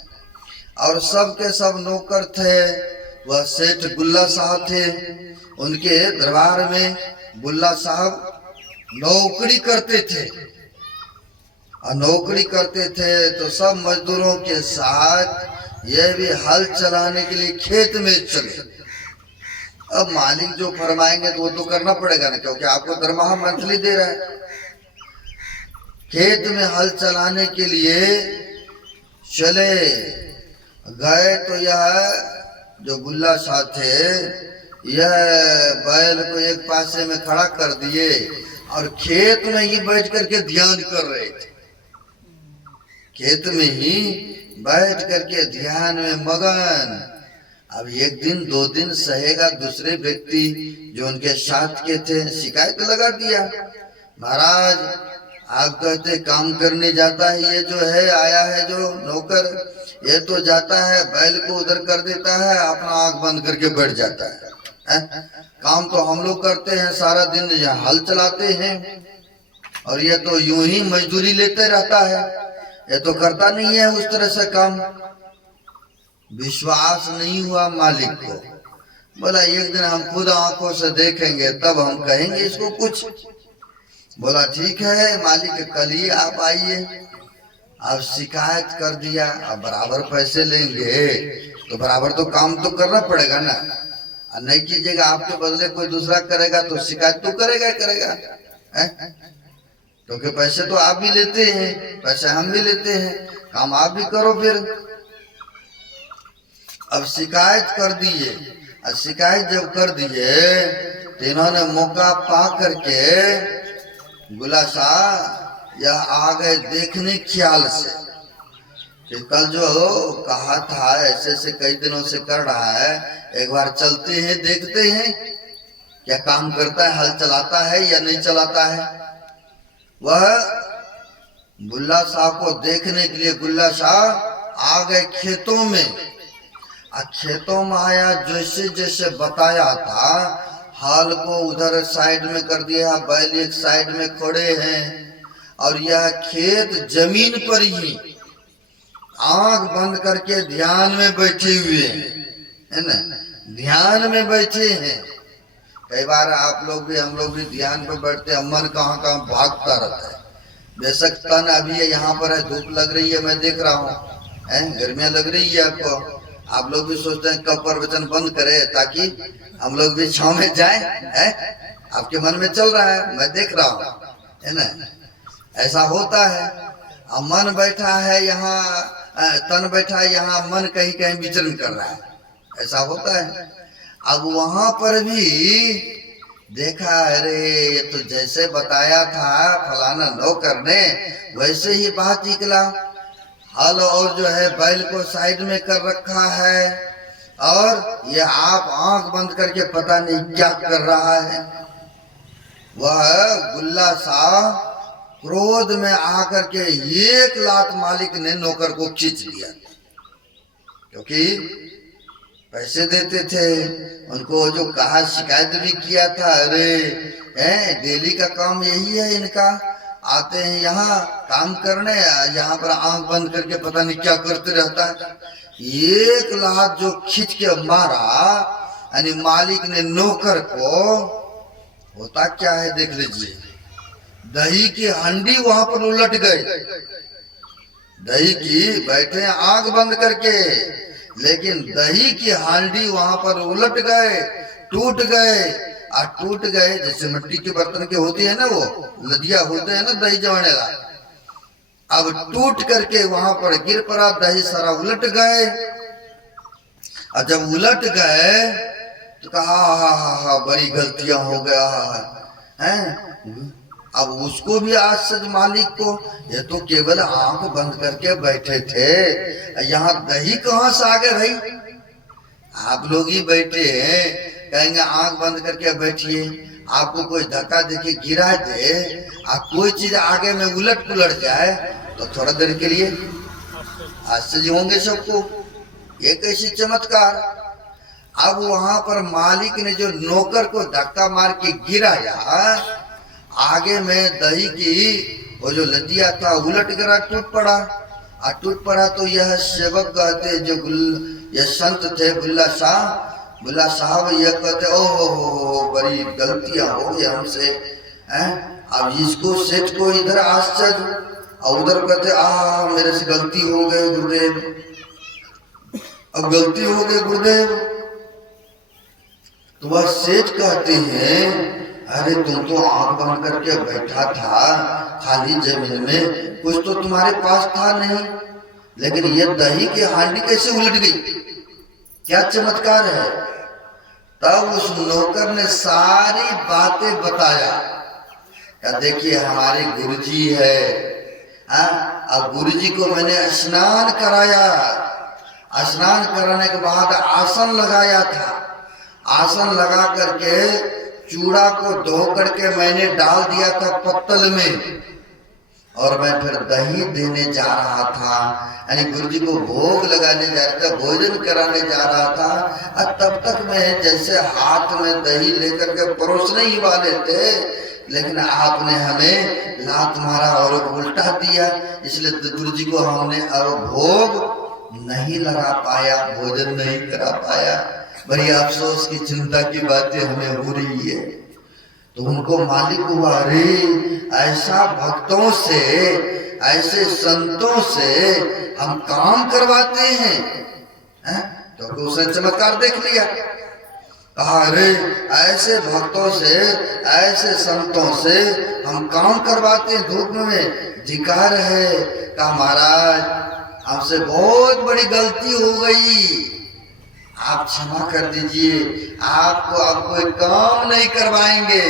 और सब के सब नौकर थे। वह सेठ बुल्ला साहब थे, उनके दरबार में बुल्ला साहब नौकरी करते थे, और नौकरी करते थे तो सब मजदूरों के साथ यह भी हल चलाने के लिए खेत में चले। अब मालिक जो फरमाएंगे तो वो तो करना पड़ेगा ना, क्योंकि आपको दरमाहा मंथली दे रहा है। खेत में हल चलाने के लिए चले गए, तो यह जो बुल्ला साहब थे, यह बैल को एक पासे में खड़ा कर दिए और खेत में ही बैठ करके ध्यान कर रहे थे। खेत में ही बैठ करके ध्यान में मगन। अब एक दिन दो दिन सहेगा, दूसरे व्यक्ति जो उनके साथ के थे शिकायत लगा दिया, महाराज आप कहते काम करने जाता है, ये जो है आया है जो नौकर, ये तो जाता है बैल को उधर कर देता है, अपना आंख बंद करके बैठ जाता है। काम तो हम लोग करते हैं, सारा दिन यहाँ हल चलाते हैं, और ये तो यूं ही मजदूरी लेते रहता है, ये तो करता नहीं है उस तरह से काम। विश्वास नहीं हुआ मालिक को। बोला एक दिन हम खुद आंखों से देखेंगे तब हम कहेंगे इसको कुछ। बोला ठीक है मालिक, कल ही आप आइए। अब शिकायत कर दिया, अब बराबर पैसे लेंगे तो बराबर तो काम तो करना पड़ेगा ना। और नहीं कीजिएगा आपके बदले कोई दूसरा करेगा तो शिकायत तो करेगा ही करेगा, क्योंकि पैसे तो आप भी लेते हैं, पैसे हम भी लेते हैं, काम आप भी करो फिर। अब शिकायत कर दिए, और शिकायत जब कर दिए तो इन्होंने मौका पा करके गुल्ला शाह यह आ गए देखने ख्याल से कि कल जो कहा था ऐसे ऐसे कई दिनों से कर रहा है, एक बार चलते हैं देखते हैं क्या काम करता है, हल चलाता है या नहीं चलाता है। वह गुल्ला शाह को देखने के लिए गुल्ला शाह आ गए खेतों में। खेतों में आया, जैसे जैसे बताया था हाल को उधर साइड में कर दिया, बैल एक साइड में खड़े हैं और यह खेत जमीन पर ही आंख बंद करके ध्यान में बैठे हुए हैं, है ना, ध्यान में बैठे हैं। कई बार आप लोग भी हम लोग भी ध्यान पे बैठते हैं, मन कहाँ कहाँ भागता रहता है। बेशक तन अभी यहाँ पर है, धूप लग रही है, मैं देख रहा हूँ, गर्मियाँ लग रही है आपको, आप लोग भी सोचते हैं कब प्रवचन बंद करे ताकि हम लोग भी छांव में जाए, आपके मन में चल रहा है, मैं देख रहा हूँ, है ना, ऐसा होता है। अब मन बैठा है यहाँ, तन बैठा है यहाँ, मन कहीं कहीं विचरण कर रहा है, ऐसा होता है। अब वहां पर भी देखा, अरे ये तो जैसे बताया था फलाना नौकर ने वैसे ही बात निकला। हल और जो है बैल को साइड में कर रखा है और ये आप आंख बंद करके पता नहीं क्या कर रहा है। वह गुल्ला शाह क्रोध में आकर के एक लात मालिक ने नौकर को खींच लिया, क्योंकि पैसे देते थे उनको, जो कहा शिकायत भी किया था, अरे डेली का काम यही है इनका, आते हैं यहाँ काम करने, यहाँ पर आंख बंद करके पता नहीं क्या करते रहता है। एक लात जो खींच के मारा, यानी मालिक ने नौकर को, होता क्या है देख लीजिए, दही की हांडी वहां पर उलट गई, दही की बैठे आंख बंद करके, लेकिन दही की हांडी वहां पर उलट गए, टूट गए, और टूट गए जैसे मिट्टी के बर्तन के होती है ना, वो लदिया होते हैं ना दही जमाने का, अब टूट करके वहां पर गिर पड़ा, दही सारा उलट गए। और जब उलट गए तो कहा हा बड़ी गलतियां हो गया है। अब उसको भी आश्चर्य मालिक को, ये तो केवल आंख बंद करके बैठे थे, यहाँ दही कहाँ से आ गए भाई। आप लोग ही बैठे हैं, कहेंगे आंख बंद करके बैठिए, आपको कोई धक्का देके गिरा दे और कोई चीज आगे में उलट पुलट जाए तो थोड़ा देर के लिए आश्चर्य होंगे सबको, ये कैसी चमत्कार। अब वहां पर मालिक ने जो नौकर को धक्का मार के गिराया, आगे में दही की वो जो लदिया था उलट गया, टूट पड़ा। और टूट पड़ा तो यह सेवक कहते, जो यह संत थे बुल्ला साहब, यह कहते ओ बड़ी गलतियां हो गई हमसे, अब इसको सेठ को इधर आश्चर्य और उधर कहते मेरे से गलती हो गई गुरुदेव, अब गलती हो गई गुरुदेव। तो वह सेठ कहते हैं, अरे तुम तो आंख बंद करके बैठा था खाली जमीन में, कुछ तो तुम्हारे पास था नहीं, लेकिन ये दही की हांडी कैसे उलट गई, क्या चमत्कार है। तब उस नौकर ने सारी बातें बताया, क्या देखिए हमारे गुरुजी है, अब गुरुजी को मैंने स्नान कराया, स्नान कराने के बाद आसन लगाया था, आसन लगा करके चूड़ा को धो करके मैंने डाल दिया था पत्तल में, और मैं फिर दही देने जा रहा था, यानी गुरुजी को भोग लगाने जा रहा था, भोजन कराने जा रहा था। और तब तक मैं जैसे हाथ में दही लेकर के परोसने ही वाले थे, लेकिन आपने हमें लात मारा और उल्टा दिया, इसलिए गुरुजी को हमने अब भोग नहीं लगा पाया, भोजन नहीं करा पाया। बड़ी अफसोस की चिंता की बातें हमें हो रही है। तो उनको मालिक हुआ, अरे ऐसा भक्तों से, ऐसे संतों से हम काम करवाते हैं, क्योंकि उसने चमत्कार देख लिया। कहा अरे ऐसे भक्तों से, ऐसे संतों से हम काम करवाते हैं धूप में, धिक्कार है। कहा महाराज आपसे बहुत बड़ी गलती हो गई, आप क्षमा कर दीजिए, आपको अब कोई काम नहीं करवाएंगे,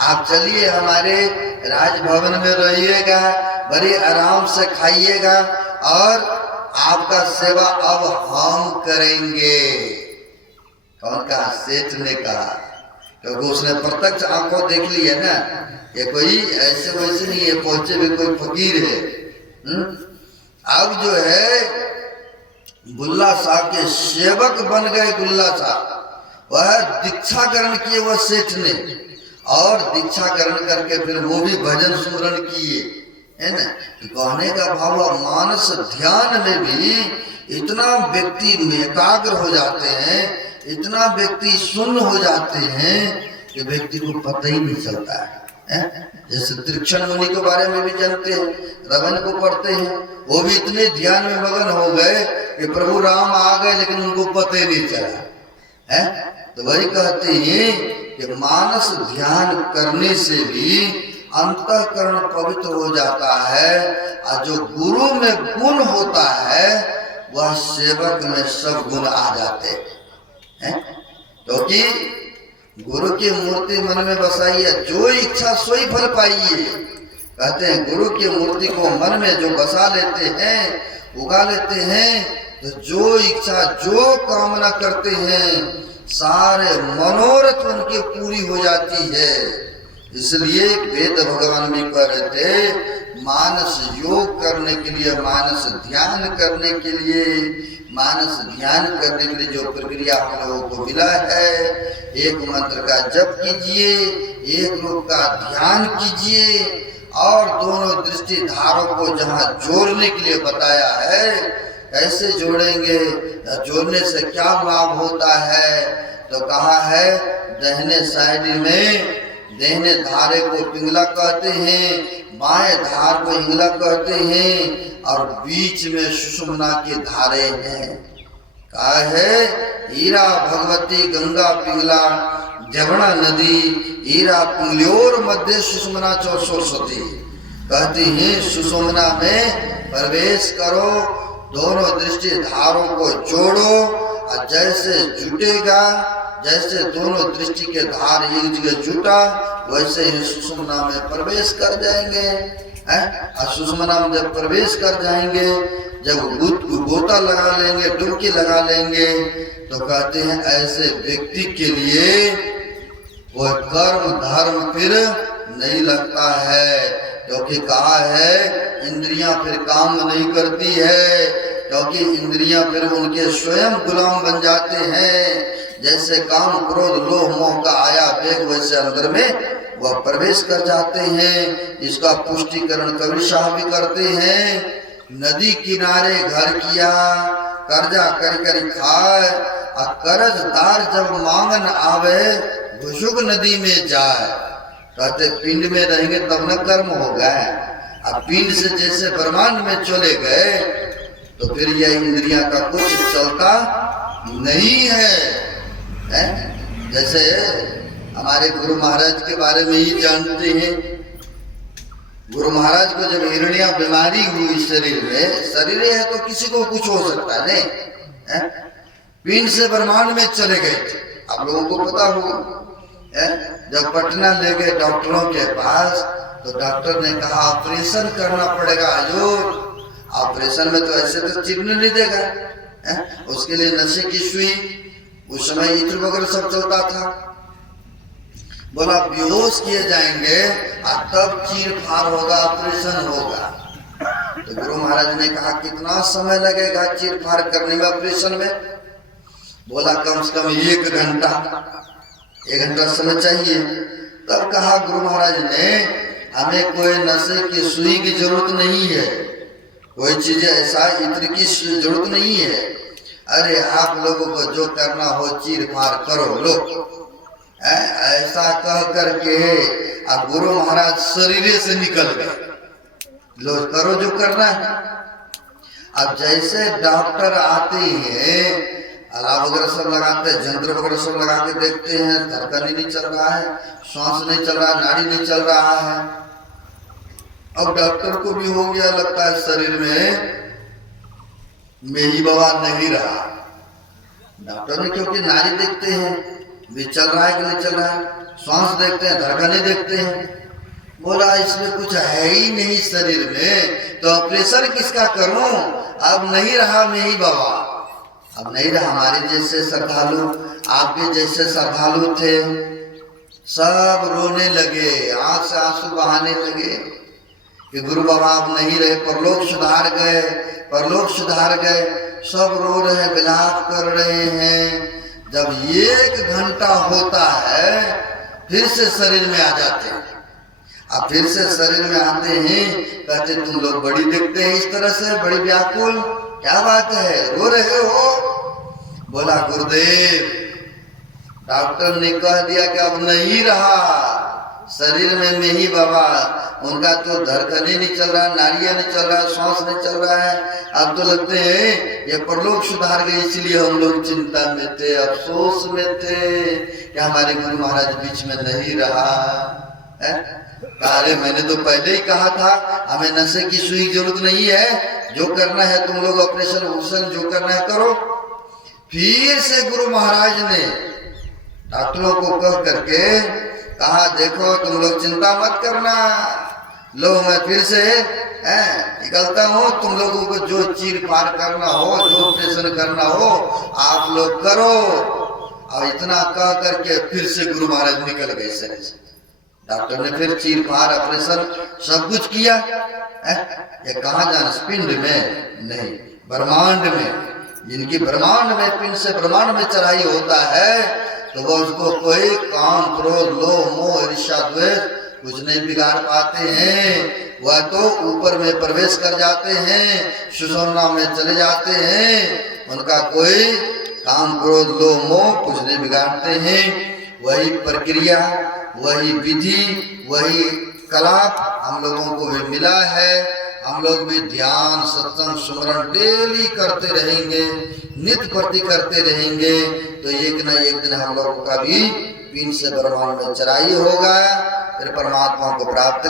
आप चलिए हमारे राजभवन में रहिएगा, बड़े आराम से खाइएगा और आपका सेवा अब हम करेंगे। कौन कहा? सेठ ने कहा, क्योंकि उसने प्रत्यक्ष आंखों देख ली है ना, ये कोई ऐसे वैसे नहीं है, पहुंचे भी कोई फकीर है। अब जो है गुल्ला शाह के सेवक बन गए। गुल्ला शाह वह दीक्षा ग्रहण किए वह सेठ ने, और दीक्षा ग्रहण करके फिर वो भी भजन सुमरण किए, है ना। तो कहने का भाव मानस ध्यान में भी इतना व्यक्ति एकाग्र हो जाते हैं, इतना व्यक्ति शून्य हो जाते हैं कि व्यक्ति को पता ही नहीं चलता है। जैसे त्रिक्षण मुनि के बारे में भी जानते हैं, रवन को पढ़ते हैं, वो भी इतने ध्यान में मगन हो गए कि प्रभु राम आ गए लेकिन उनको पता ही नहीं चला है। तो वही कहते हैं कि मानस ध्यान करने से भी अंतःकरण पवित्र हो जाता है, और जो गुरु में गुण होता है वह सेवक में सब गुण आ जाते हैं। क्योंकि गुरु की मूर्ति मन में बसाइए, जो इच्छा सोई फल पाइए। कहते हैं गुरु की मूर्ति को मन में जो बसा लेते हैं, उगा लेते हैं, तो जो इच्छा जो कामना करते हैं सारे मनोरथ उनकी पूरी हो जाती है। इसलिए वेद भगवान भी कह रहे थे मानस योग करने के लिए, मानस ध्यान करने के लिए, मानस ध्यान करने के लिए जो प्रक्रिया हम लोगों को मिला है, एक मंत्र का जप कीजिए, एक रूप का ध्यान कीजिए, और दोनों दृष्टि धारों को जहाँ जोड़ने के लिए बताया है, कैसे जोड़ेंगे, जोड़ने से क्या लाभ होता है, तो कहा है दाहिने साइड में दाहिने धारे को पिंगला कहते हैं, बाएं धार को हिंगला कहते हैं, और बीच में सुषुम्ना के धारे हैं। कहा है हीरा भगवती गंगा पिंगला जमुना नदी, हीरा पिंगल्योर मध्य सुषुम्ना चौ सरस्वती। कहती हैं सुषुम्ना में प्रवेश करो, दोनों दृष्टि धारों को जोड़ो, और जैसे जुटेगा, जैसे दोनों दृष्टि के धार एक जगह जुटा, वैसे ही सुषुम्ना में प्रवेश कर जाएंगे। और सुषुम्ना में जब प्रवेश कर जाएंगे, जब गोता लगा लेंगे, डुबकी लगा लेंगे, तो कहते हैं ऐसे व्यक्ति के लिए वो कर्म धर्म फिर नहीं लगता है। क्योंकि कहा है इंद्रियां फिर काम नहीं करती है, क्योंकि इंद्रियां फिर उनके स्वयं गुलाम बन जाते हैं। जैसे काम क्रोध लोभ मोह का आया वेग, वैसे अंदर में वह प्रवेश कर जाते हैं। इसका पुष्टिकरण कबीर साहब भी करते हैं। नदी किनारे घर किया, कर्जा कर कर खाए, और कर्जदार जब मांगन आवे घुसुक नदी में जाए। कहते पिंड में रहेंगे तब न कर्म होगा, अब पिंड से जैसे ब्रह्मांड में चले गए तो फिर यह इंद्रियां का कुछ चलता नहीं है। जैसे हमारे गुरु महाराज के बारे में ही जानते हैं, गुरु महाराज को जब हिरण्या बीमारी हुई शरीर में, शरीर है तो किसी को कुछ हो सकता है नहीं, पिंड से ब्रह्मांड में चले गए थे। आप लोगों को पता होगा जब पटना ले गए डॉक्टरों के पास, तो डॉक्टर ने कहा ऑपरेशन करना पड़ेगा हजूर। ऑपरेशन में तो ऐसे तो चिपने नहीं देगा, उसके लिए नशे की सुई, उस समय इत्र वगैरह सब चलता था। बोला बेहोश किए जाएंगे और तब चीर फाड़ होगा, ऑपरेशन होगा। तो गुरु महाराज ने कहा कितना समय लगेगा चीर फाड़ करने में, ऑपरेशन में? बोला कम से कम 1 घंटा, 1 घंटा समय चाहिए। तब कहा गुरु महाराज ने हमें कोई नशे की सुई की जरूरत नहीं है, कोई चीज ऐसा इत्र की जरूरत नहीं है। अरे आप लोगों को जो करना हो चीर फाड़ करो लो, ऐसा कह करके अब गुरु महाराज शरीर से निकल गए, लो करो जो करना है। अब जैसे डॉक्टर आते हैं अलाव वगैरह सब लगाते हैं, यंत्र वगैरह सब लगा के देखते हैं, धड़कन ही नहीं चल रहा है, श्वास नहीं चल रहा, नाड़ी नहीं चल रहा है। अब डॉक्टर को भी हो गया लगता है शरीर में ही बाबा नहीं रहा। डॉक्टर ने क्योंकि नाड़ी देखते हैं भी चल रहा है कि नहीं चल रहा है, श्वास देखते हैं, धड़कनें देखते हैं, बोला इसमें कुछ है ही नहीं शरीर में, तो ऑपरेशन किसका करूं, अब नहीं रहा मैं ही बाबा, अब नहीं रहा। हमारे जैसे श्रद्धालु, आपके जैसे श्रद्धालु थे, सब रोने लगे, आंख से आंसू बहाने लगे कि गुरु बाबा अब नहीं रहे, परलोक सुधार गए, परलोक सुधार गए। सब रो रहे हैं, विलाप कर रहे हैं। जब 1 घंटा होता है फिर से शरीर में आ जाते हैं। अब फिर से शरीर में आते हैं, कहते तुम लोग बड़ी दिखते हैं इस तरह से, बड़ी व्याकुल, क्या बात है, रो रहे हो? बोला गुरुदेव डॉक्टर ने कह दिया कि अब नहीं रहा शरीर में मैं ही बाबा, उनका तो धड़कन ही नहीं चल रहा, नाड़ियां नहीं चल रहा, श्वास नहीं चल रहा है। अब तो लगते हैं ये परलोक सुधार गए, इसलिए हम लोग चिंता में थे, अफसोस में थे कि हमारे गुरु महाराज बीच में नहीं रहा है। अरे मैंने तो पहले ही कहा था हमें नशे की सुई की जरूरत नहीं है, जो करना है तुम लोग ऑपरेशन जो करना है करो। फिर से गुरु महाराज ने डॉक्टरों को कह करके कहा देखो तुम लोग चिंता मत करना, लो मैं फिर से निकलता हूँ, तुम लोगों को जो चीर पार करना हो, जो ऑपरेशन करना हो आप लोग करो। और इतना कह करके फिर से गुरु महाराज निकल गए शरीर से। डॉक्टर ने फिर चीर पार ऑपरेशन सब कुछ किया। ये कहाँ जाना, पिंड में नहीं ब्रह्मांड में, जिनकी ब्रह्मांड में पिंड से ब्रह्मांड में चढ़ाई होता है तो वो उसको कोई काम क्रोध लोभ मोह ईर्ष्या द्वेष कुछ नहीं बिगाड़ पाते हैं। वह तो ऊपर में प्रवेश कर जाते हैं, सुषुम्ना में चले जाते हैं, उनका कोई काम क्रोध लोभ मोह कुछ नहीं बिगाड़ते हैं। वही प्रक्रिया, वही विधि, वही कला हम लोगों को भी मिला है। हम लोग भी ध्यान सत्संग सुमरण डेली करते रहेंगे, नित्य प्रति करते रहेंगे, तो एक न एक दिन हम लोगों का भी पिंड से ब्रह्मांड में चढ़ाई होगा, फिर परमात्मा को प्राप्त